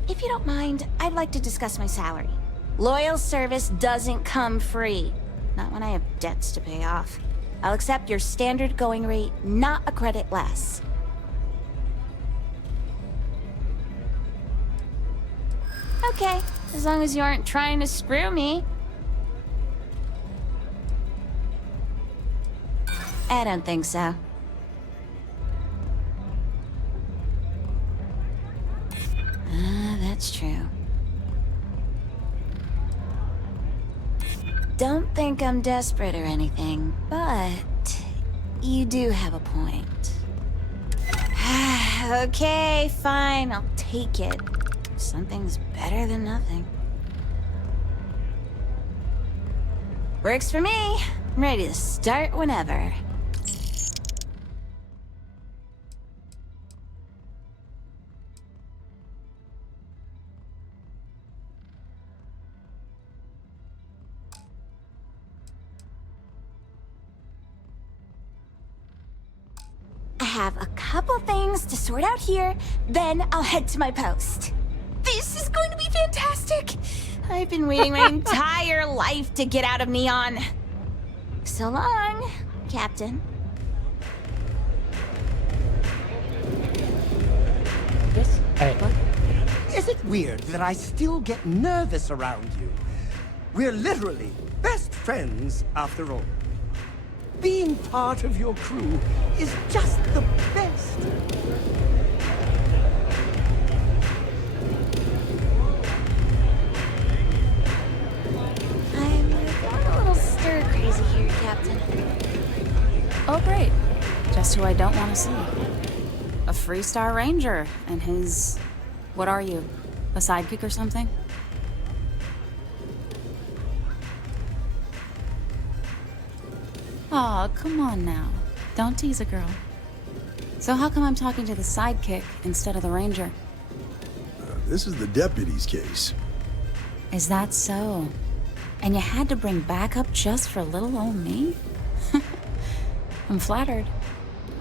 if you don't mind, I'd like to discuss my salary. Loyal service doesn't come free. Not when I have debts to pay off. I'll accept your standard going rate, not a credit less. Okay, as long as you aren't trying to screw me. I don't think so. That's true. Don't think I'm desperate or anything, but you do have a point. Okay, fine, I'll take it. Something's better than nothing. Works for me. I'm ready to start whenever. I have a couple things to sort out here, then I'll head to my post. This is going to be fantastic! I've been waiting my entire life to get out of Neon. So long, Captain. Yes? Is it weird that I still get nervous around you? We're literally best friends after all. Being part of your crew is just the best. I'm going a little stir-crazy here, Captain. Oh, great. Just who I don't want to see. A Freestar Ranger and his... What are you? A sidekick or something? Aw, come on now. Don't tease a girl. So how come I'm talking to the sidekick instead of the ranger? This is the deputy's case. Is that so? And you had to bring backup just for little old me? I'm flattered.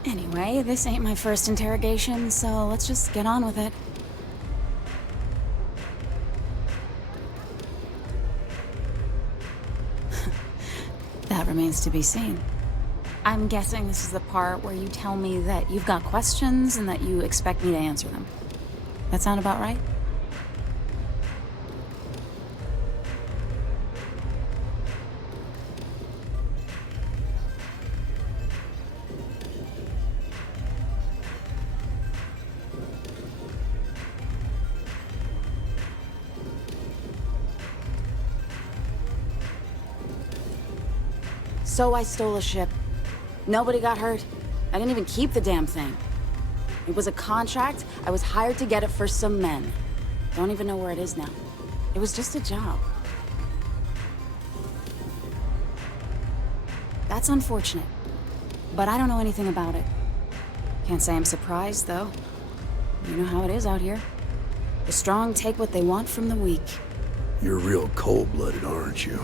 Anyway, this ain't my first interrogation, so let's just get on with it. That remains to be seen. I'm guessing this is the part where you tell me that you've got questions and that you expect me to answer them. That sound about right? So I stole a ship. Nobody got hurt. I didn't even keep the damn thing. It was a contract. I was hired to get it for some men. Don't even know where it is now. It was just a job. That's unfortunate. But I don't know anything about it. Can't say I'm surprised, though. You know how it is out here. The strong take what they want from the weak. You're real cold-blooded, aren't you?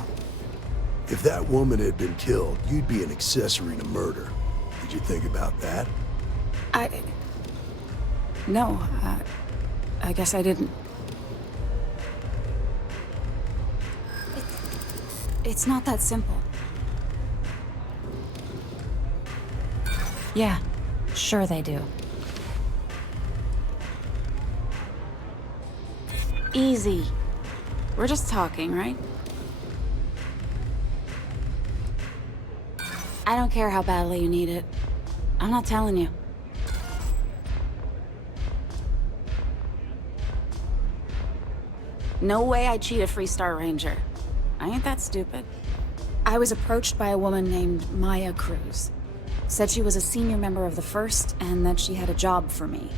If that woman had been killed, you'd be an accessory to murder. Did you think about that? No, I guess I didn't. It's not that simple. Yeah, sure they do. Easy. We're just talking, right? I don't care how badly you need it. I'm not telling you. No way I'd cheat a Freestar Ranger. I ain't that stupid. I was approached by a woman named Maya Cruz. Said she was a senior member of the First and that she had a job for me.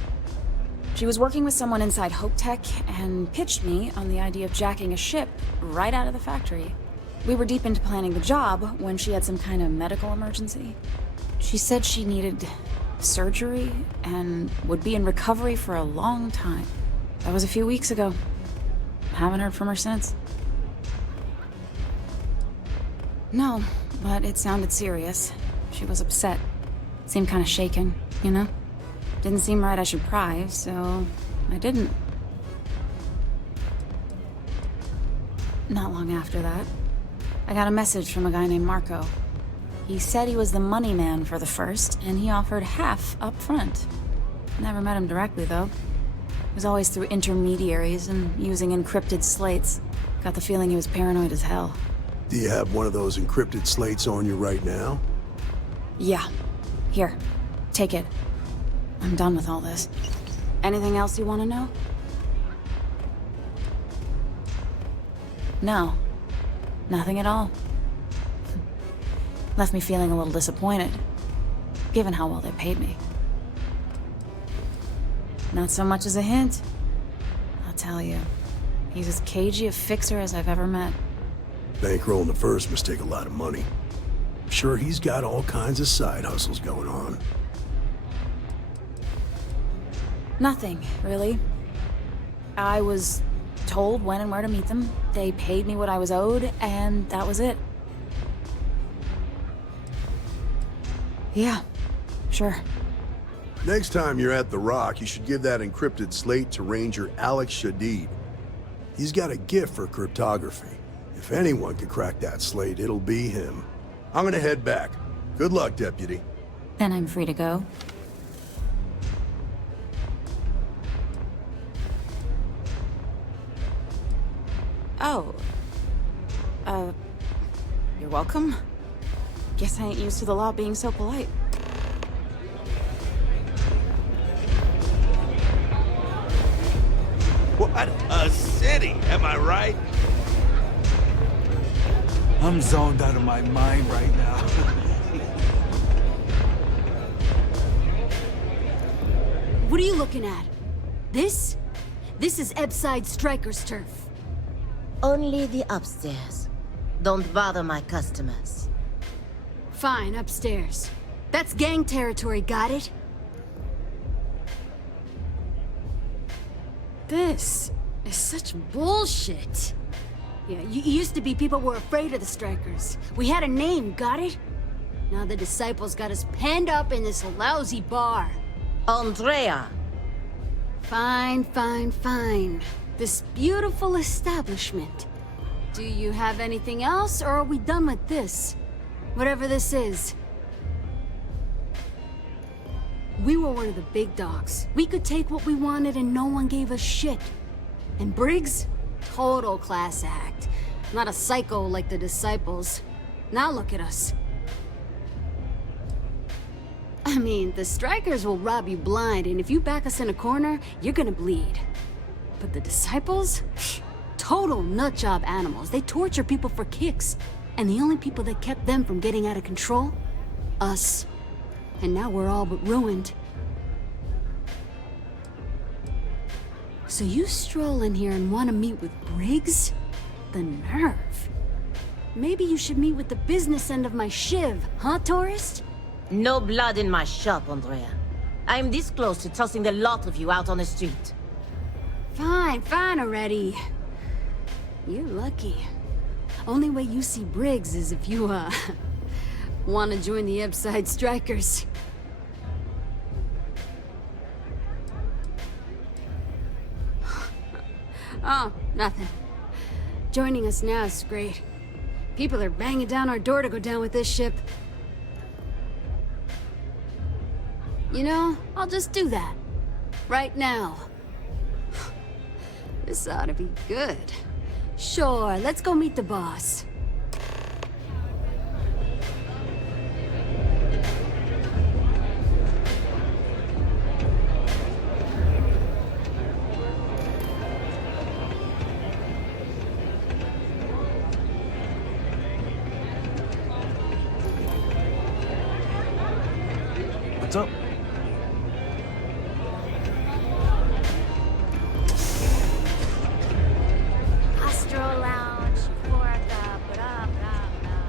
She was working with someone inside Hope Tech and pitched me on the idea of jacking a ship right out of the factory. We were deep into planning the job when she had some kind of medical emergency. She said she needed surgery and would be in recovery for a long time. That was a few weeks ago. Haven't heard from her since. No, but it sounded serious. She was upset. Seemed kind of shaken, you know? Didn't seem right I should pry, so I didn't. Not long after that, I got a message from a guy named Marco. He said he was the money man for the First, and he offered half up front. Never met him directly, though. It was always through intermediaries and using encrypted slates. Got the feeling he was paranoid as hell. Do you have one of those encrypted slates on you right now? Yeah. Here. Take it. I'm done with all this. Anything else you want to know? No. Nothing at all. Left me feeling a little disappointed, given how well they paid me. Not so much as a hint. I'll tell you, he's as cagey a fixer as I've ever met. Bankrolling the First must take a lot of money. I'm sure he's got all kinds of side hustles going on. Nothing, really. I was told when and where to meet them. They paid me what I was owed, and that was it. Yeah, sure. Next time you're at the Rock, you should give that encrypted slate to Ranger Alex Shadid. He's got a gift for cryptography. If anyone could crack that slate, it'll be him. I'm gonna head back. Good luck, Deputy. Then I'm free to go. Oh. You're welcome. Guess I ain't used to the law being so polite. What a city, am I right? I'm zoned out of my mind right now. What are you looking at? This? This is Ebside Striker's turf. Only the upstairs. Don't bother my customers. Fine, upstairs. That's gang territory, got it? This is such bullshit. Yeah, used to be people were afraid of the Strikers. We had a name, got it? Now the Disciples got us penned up in this lousy bar. Andrea! Fine, fine, fine. This beautiful establishment. Do you have anything else, or are we done with this? Whatever this is. We were one of the big dogs. We could take what we wanted and no one gave us shit. And Briggs? Total class act. Not a psycho like the Disciples. Now look at us. I mean, the Strikers will rob you blind, and if you back us in a corner, you're gonna bleed. But the Disciples? Total nutjob animals. They torture people for kicks. And the only people that kept them from getting out of control? Us. And now we're all but ruined. So you stroll in here and want to meet with Briggs? The nerve. Maybe you should meet with the business end of my shiv, huh, tourist? No blood in my shop, Andrea. I'm this close to tossing the lot of you out on the street. Fine, fine already. You're lucky. Only way you see Briggs is if you, want to join the Ebside Strikers. Oh, nothing. Joining us now is great. People are banging down our door to go down with this ship. You know, I'll just do that. Right now. This ought to be good. Sure, let's go meet the boss. What's up? Astro Lounge, Forca, blah, blah, blah.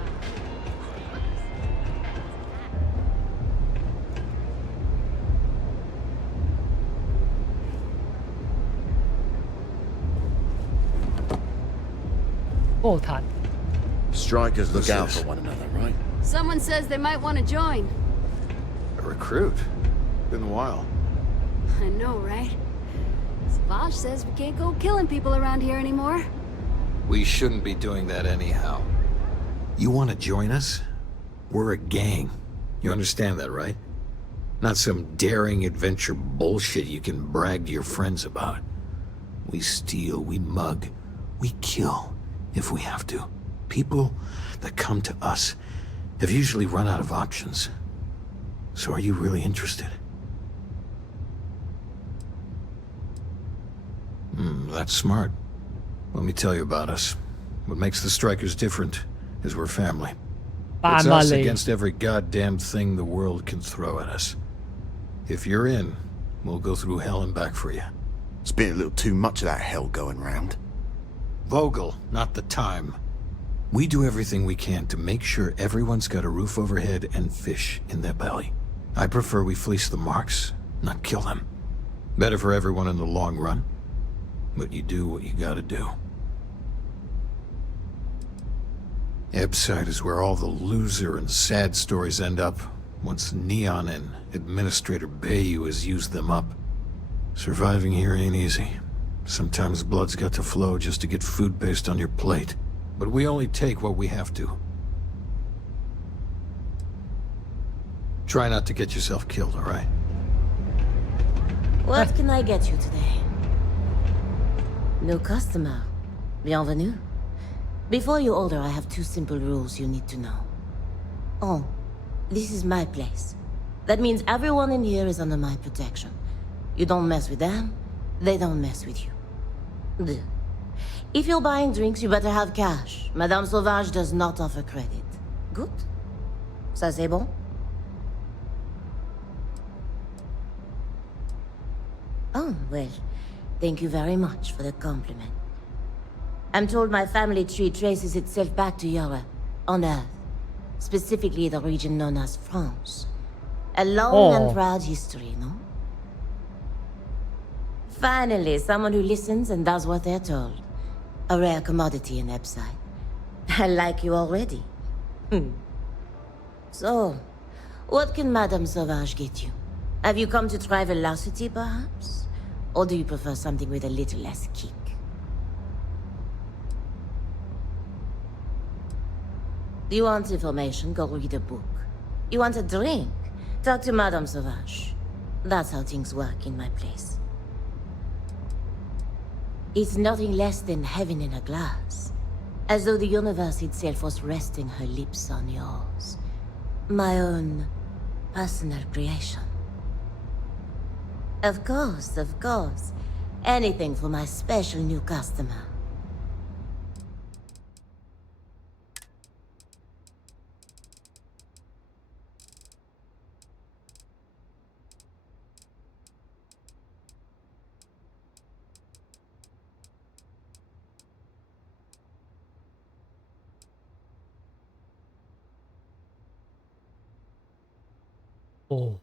后谈。 Strikers look Who's out this? for one another, right? Someone says they might want to join. A recruit? Been a while. I know, right? Savage says we can't go killing people around here anymore. We shouldn't be doing that anyhow. You want to join us? We're a gang. You understand that, right? Not some daring adventure bullshit you can brag to your friends about. We steal, we mug, we kill, if we have to. People that come to us have usually run out of options. So are you really interested? That's smart. Let me tell you about us. What makes the Strikers different is we're family. It's us against every goddamn thing the world can throw at us. If you're in, we'll go through hell and back for you. It's been a little too much of that hell going round. Vogel, not the time. We do everything we can to make sure everyone's got a roof overhead and fish in their belly. I prefer we fleece the marks, not kill them. Better for everyone in the long run. But you do what you gotta do. Ebbside is where all the loser and sad stories end up once Neon and Administrator Bayou has used them up. Surviving here ain't easy. Sometimes blood's got to flow just to get food based on your plate. But we only take what we have to. Try not to get yourself killed, all right? What can I get you today? New customer. Bienvenue. Before you order, I have 2 simple rules you need to know. Oh, this is my place. That means everyone in here is under my protection. You don't mess with them, they don't mess with you. Deux. If you're buying drinks, you better have cash. Madame Sauvage does not offer credit. Good? Ça c'est bon? Oh, well, thank you very much for the compliment. I'm told my family tree traces itself back to Europe, on Earth. Specifically the region known as France. A long and proud history, no? Finally, someone who listens and does what they're told. A rare commodity in Ebbside. I like you already. So, what can Madame Sauvage get you? Have you come to try velocity, perhaps? Or do you prefer something with a little less kick? You want information? Go read a book. You want a drink? Talk to Madame Sauvage. That's how things work in my place. It's nothing less than heaven in a glass. As though the universe itself was resting her lips on yours. My own personal creation. Of course, of course. Anything for my special new customer. Oh.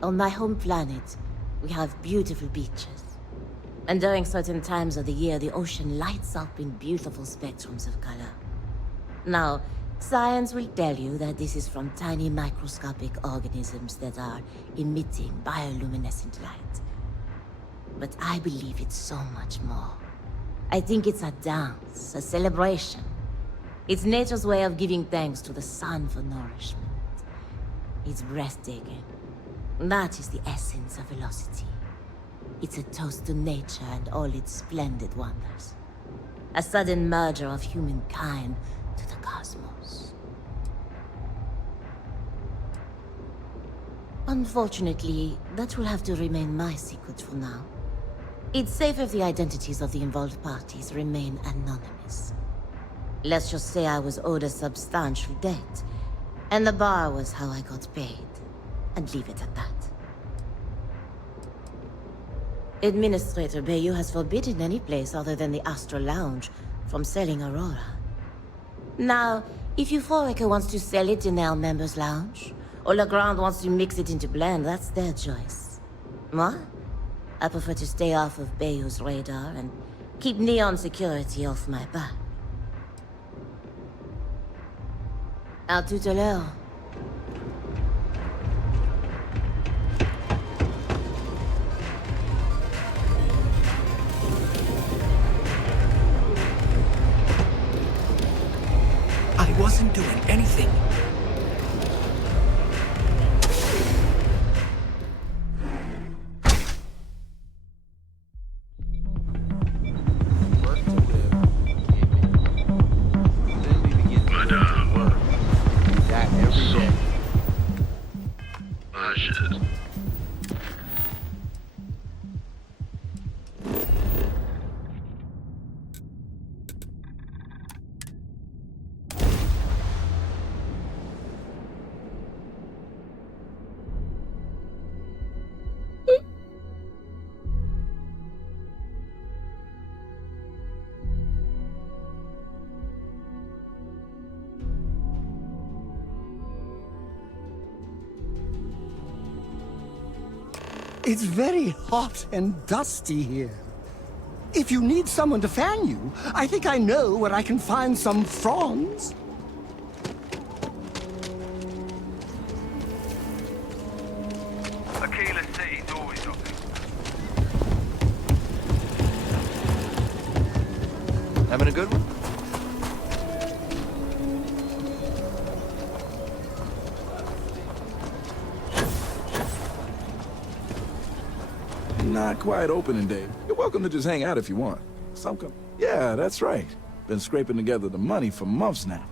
On my home planet, we have beautiful beaches. And during certain times of the year, the ocean lights up in beautiful spectrums of color. Now, science will tell you that this is from tiny microscopic organisms that are emitting bioluminescent light. But I believe it's so much more. I think it's a dance, a celebration. It's nature's way of giving thanks to the sun for nourishment. It's breathtaking. That is the essence of velocity. It's a toast to nature and all its splendid wonders. A sudden merger of humankind to the cosmos. Unfortunately, that will have to remain my secret for now. It's safe if the identities of the involved parties remain anonymous. Let's just say I was owed a substantial debt, and the bar was how I got paid, and leave it at that. Administrator Bayou has forbidden any place other than the Astral Lounge from selling Aurora. Now, if Euphorica wants to sell it in their members' lounge, or Legrand wants to mix it into blend, that's their choice. Moi? I prefer to stay off of Bayou's radar and keep Neon security off my back. À tout à l'heure. I wasn't doing anything. It's very hot and dusty here. If you need someone to fan you, I think I know where I can find some fronds. Aquila City's always open. Having a good one? Not quite opening, Dave. You're welcome to just hang out if you want. Yeah, that's right. Been scraping together the money for months now.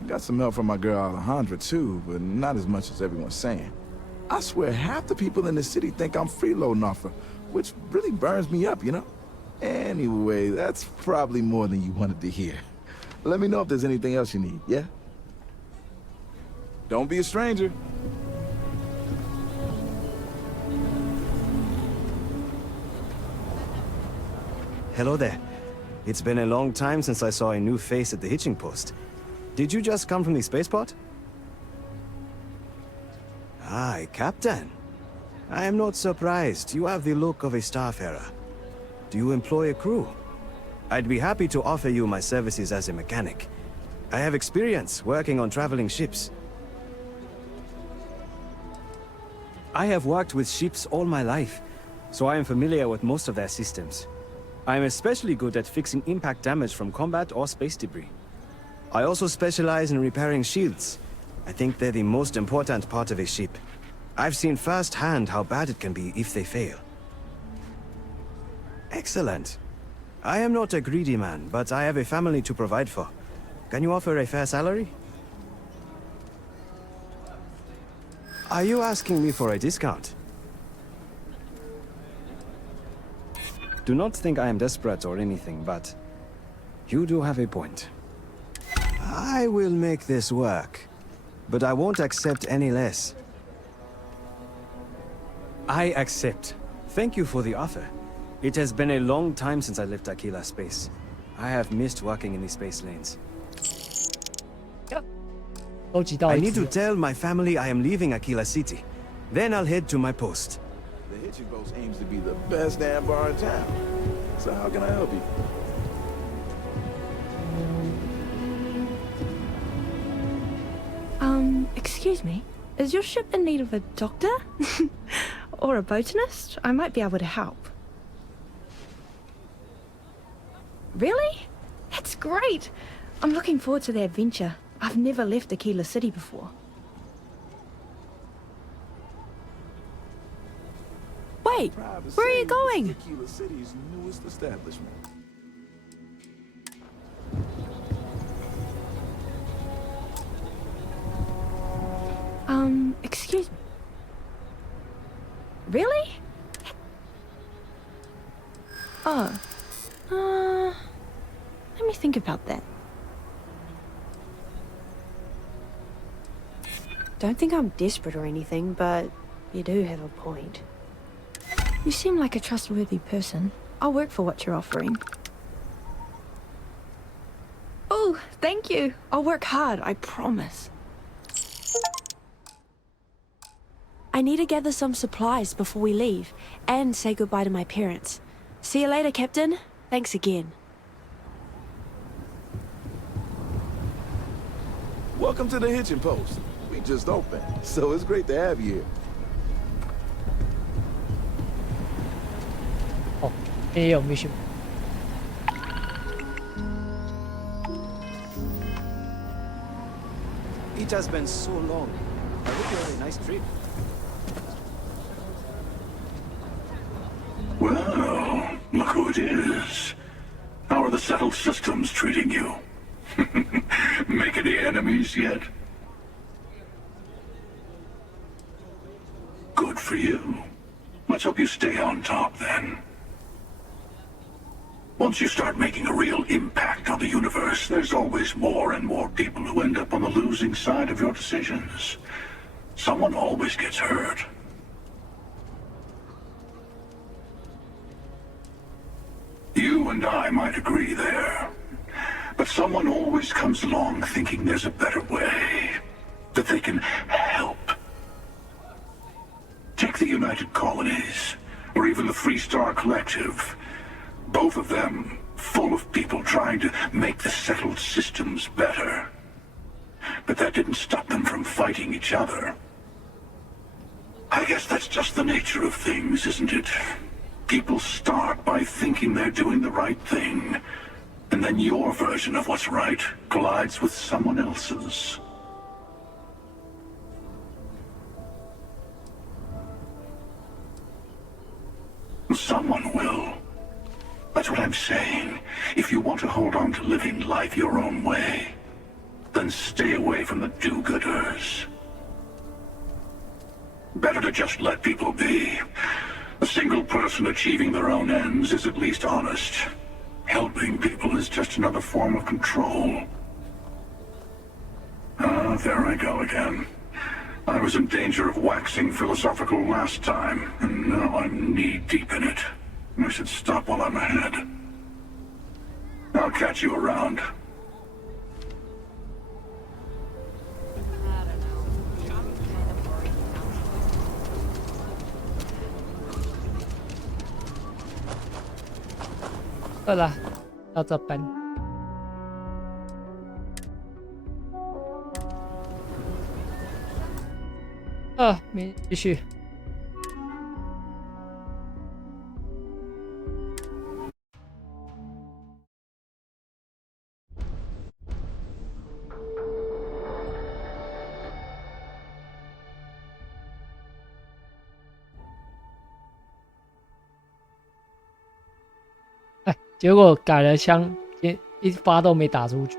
I got some help from my girl Alejandra too, but not as much as everyone's saying. I swear half the people in the city think I'm freeloading off her, which really burns me up, you know? Anyway, that's probably more than you wanted to hear. Let me know if there's anything else you need, yeah? Don't be a stranger. Hello there. It's been a long time since I saw a new face at the hitching post. Did you just come from the spaceport? Aye, Captain. I am not surprised. You have the look of a starfarer. Do you employ a crew? I'd be happy to offer you my services as a mechanic. I have experience working on traveling ships. I have worked with ships all my life, so I am familiar with most of their systems. I am especially good at fixing impact damage from combat or space debris. I also specialize in repairing shields. I think they're the most important part of a ship. I've seen firsthand how bad it can be if they fail. Excellent. I am not a greedy man, but I have a family to provide for. Can you offer a fair salary? Are you asking me for a discount? Do not think I am desperate or anything, but you do have a point. I will make this work, but I won't accept any less. I accept. Thank you for the offer. It has been a long time since I left Aquila Space. I have missed working in the space lanes. I need to tell my family I am leaving Aquila City. Then I'll head to my post. The Hitching Post aims to be the best damn bar in town. So how can I help you? Excuse me? Is your ship in need of a doctor? Or a botanist? I might be able to help. Really? That's great! I'm looking forward to the adventure. I've never left Aquila City before. Wait, where are you going? Aquila City's newest establishment. Excuse me. Really? Oh. Let me think about that. Don't think I'm desperate or anything, but you do have a point. You seem like a trustworthy person. I'll work for what you're offering. Oh, thank you. I'll work hard, I promise. I need to gather some supplies before we leave, and say goodbye to my parents. See you later, Captain. Thanks again. Welcome to the Hitching Post. We just opened, so it's great to have you here. 哦，也有 mission。 It has been so long. I hope you had a nice trip. Well, look who it is. How are the settled systems treating you? Make any enemies yet? Good for you. Let's hope you stay on top then. Once you start making a real impact on the universe, there's always more and more people who end up on the losing side of your decisions. Someone always gets hurt. You and I might agree there. But someone always comes along thinking there's a better way, that they can help. Take the United Colonies, or even the Freestar Collective. Both of them full of people trying to make the settled systems better. But that didn't stop them from fighting each other. I guess that's just the nature of things, isn't it? People start by thinking they're doing the right thing, and then your version of what's right collides with someone else's. Someone will. That's what I'm saying. If you want to hold on to living life your own way, then stay away from the do-gooders. Better to just let people be. A single person achieving their own ends is at least honest. Helping people is just another form of control. Ah, there I go again. I was in danger of waxing philosophical last time, and now I'm knee-deep in it. I should stop while I'm ahead. I'll catch you around. "好啦，到这班。继续。哎，结果改了枪，一发都没打出去。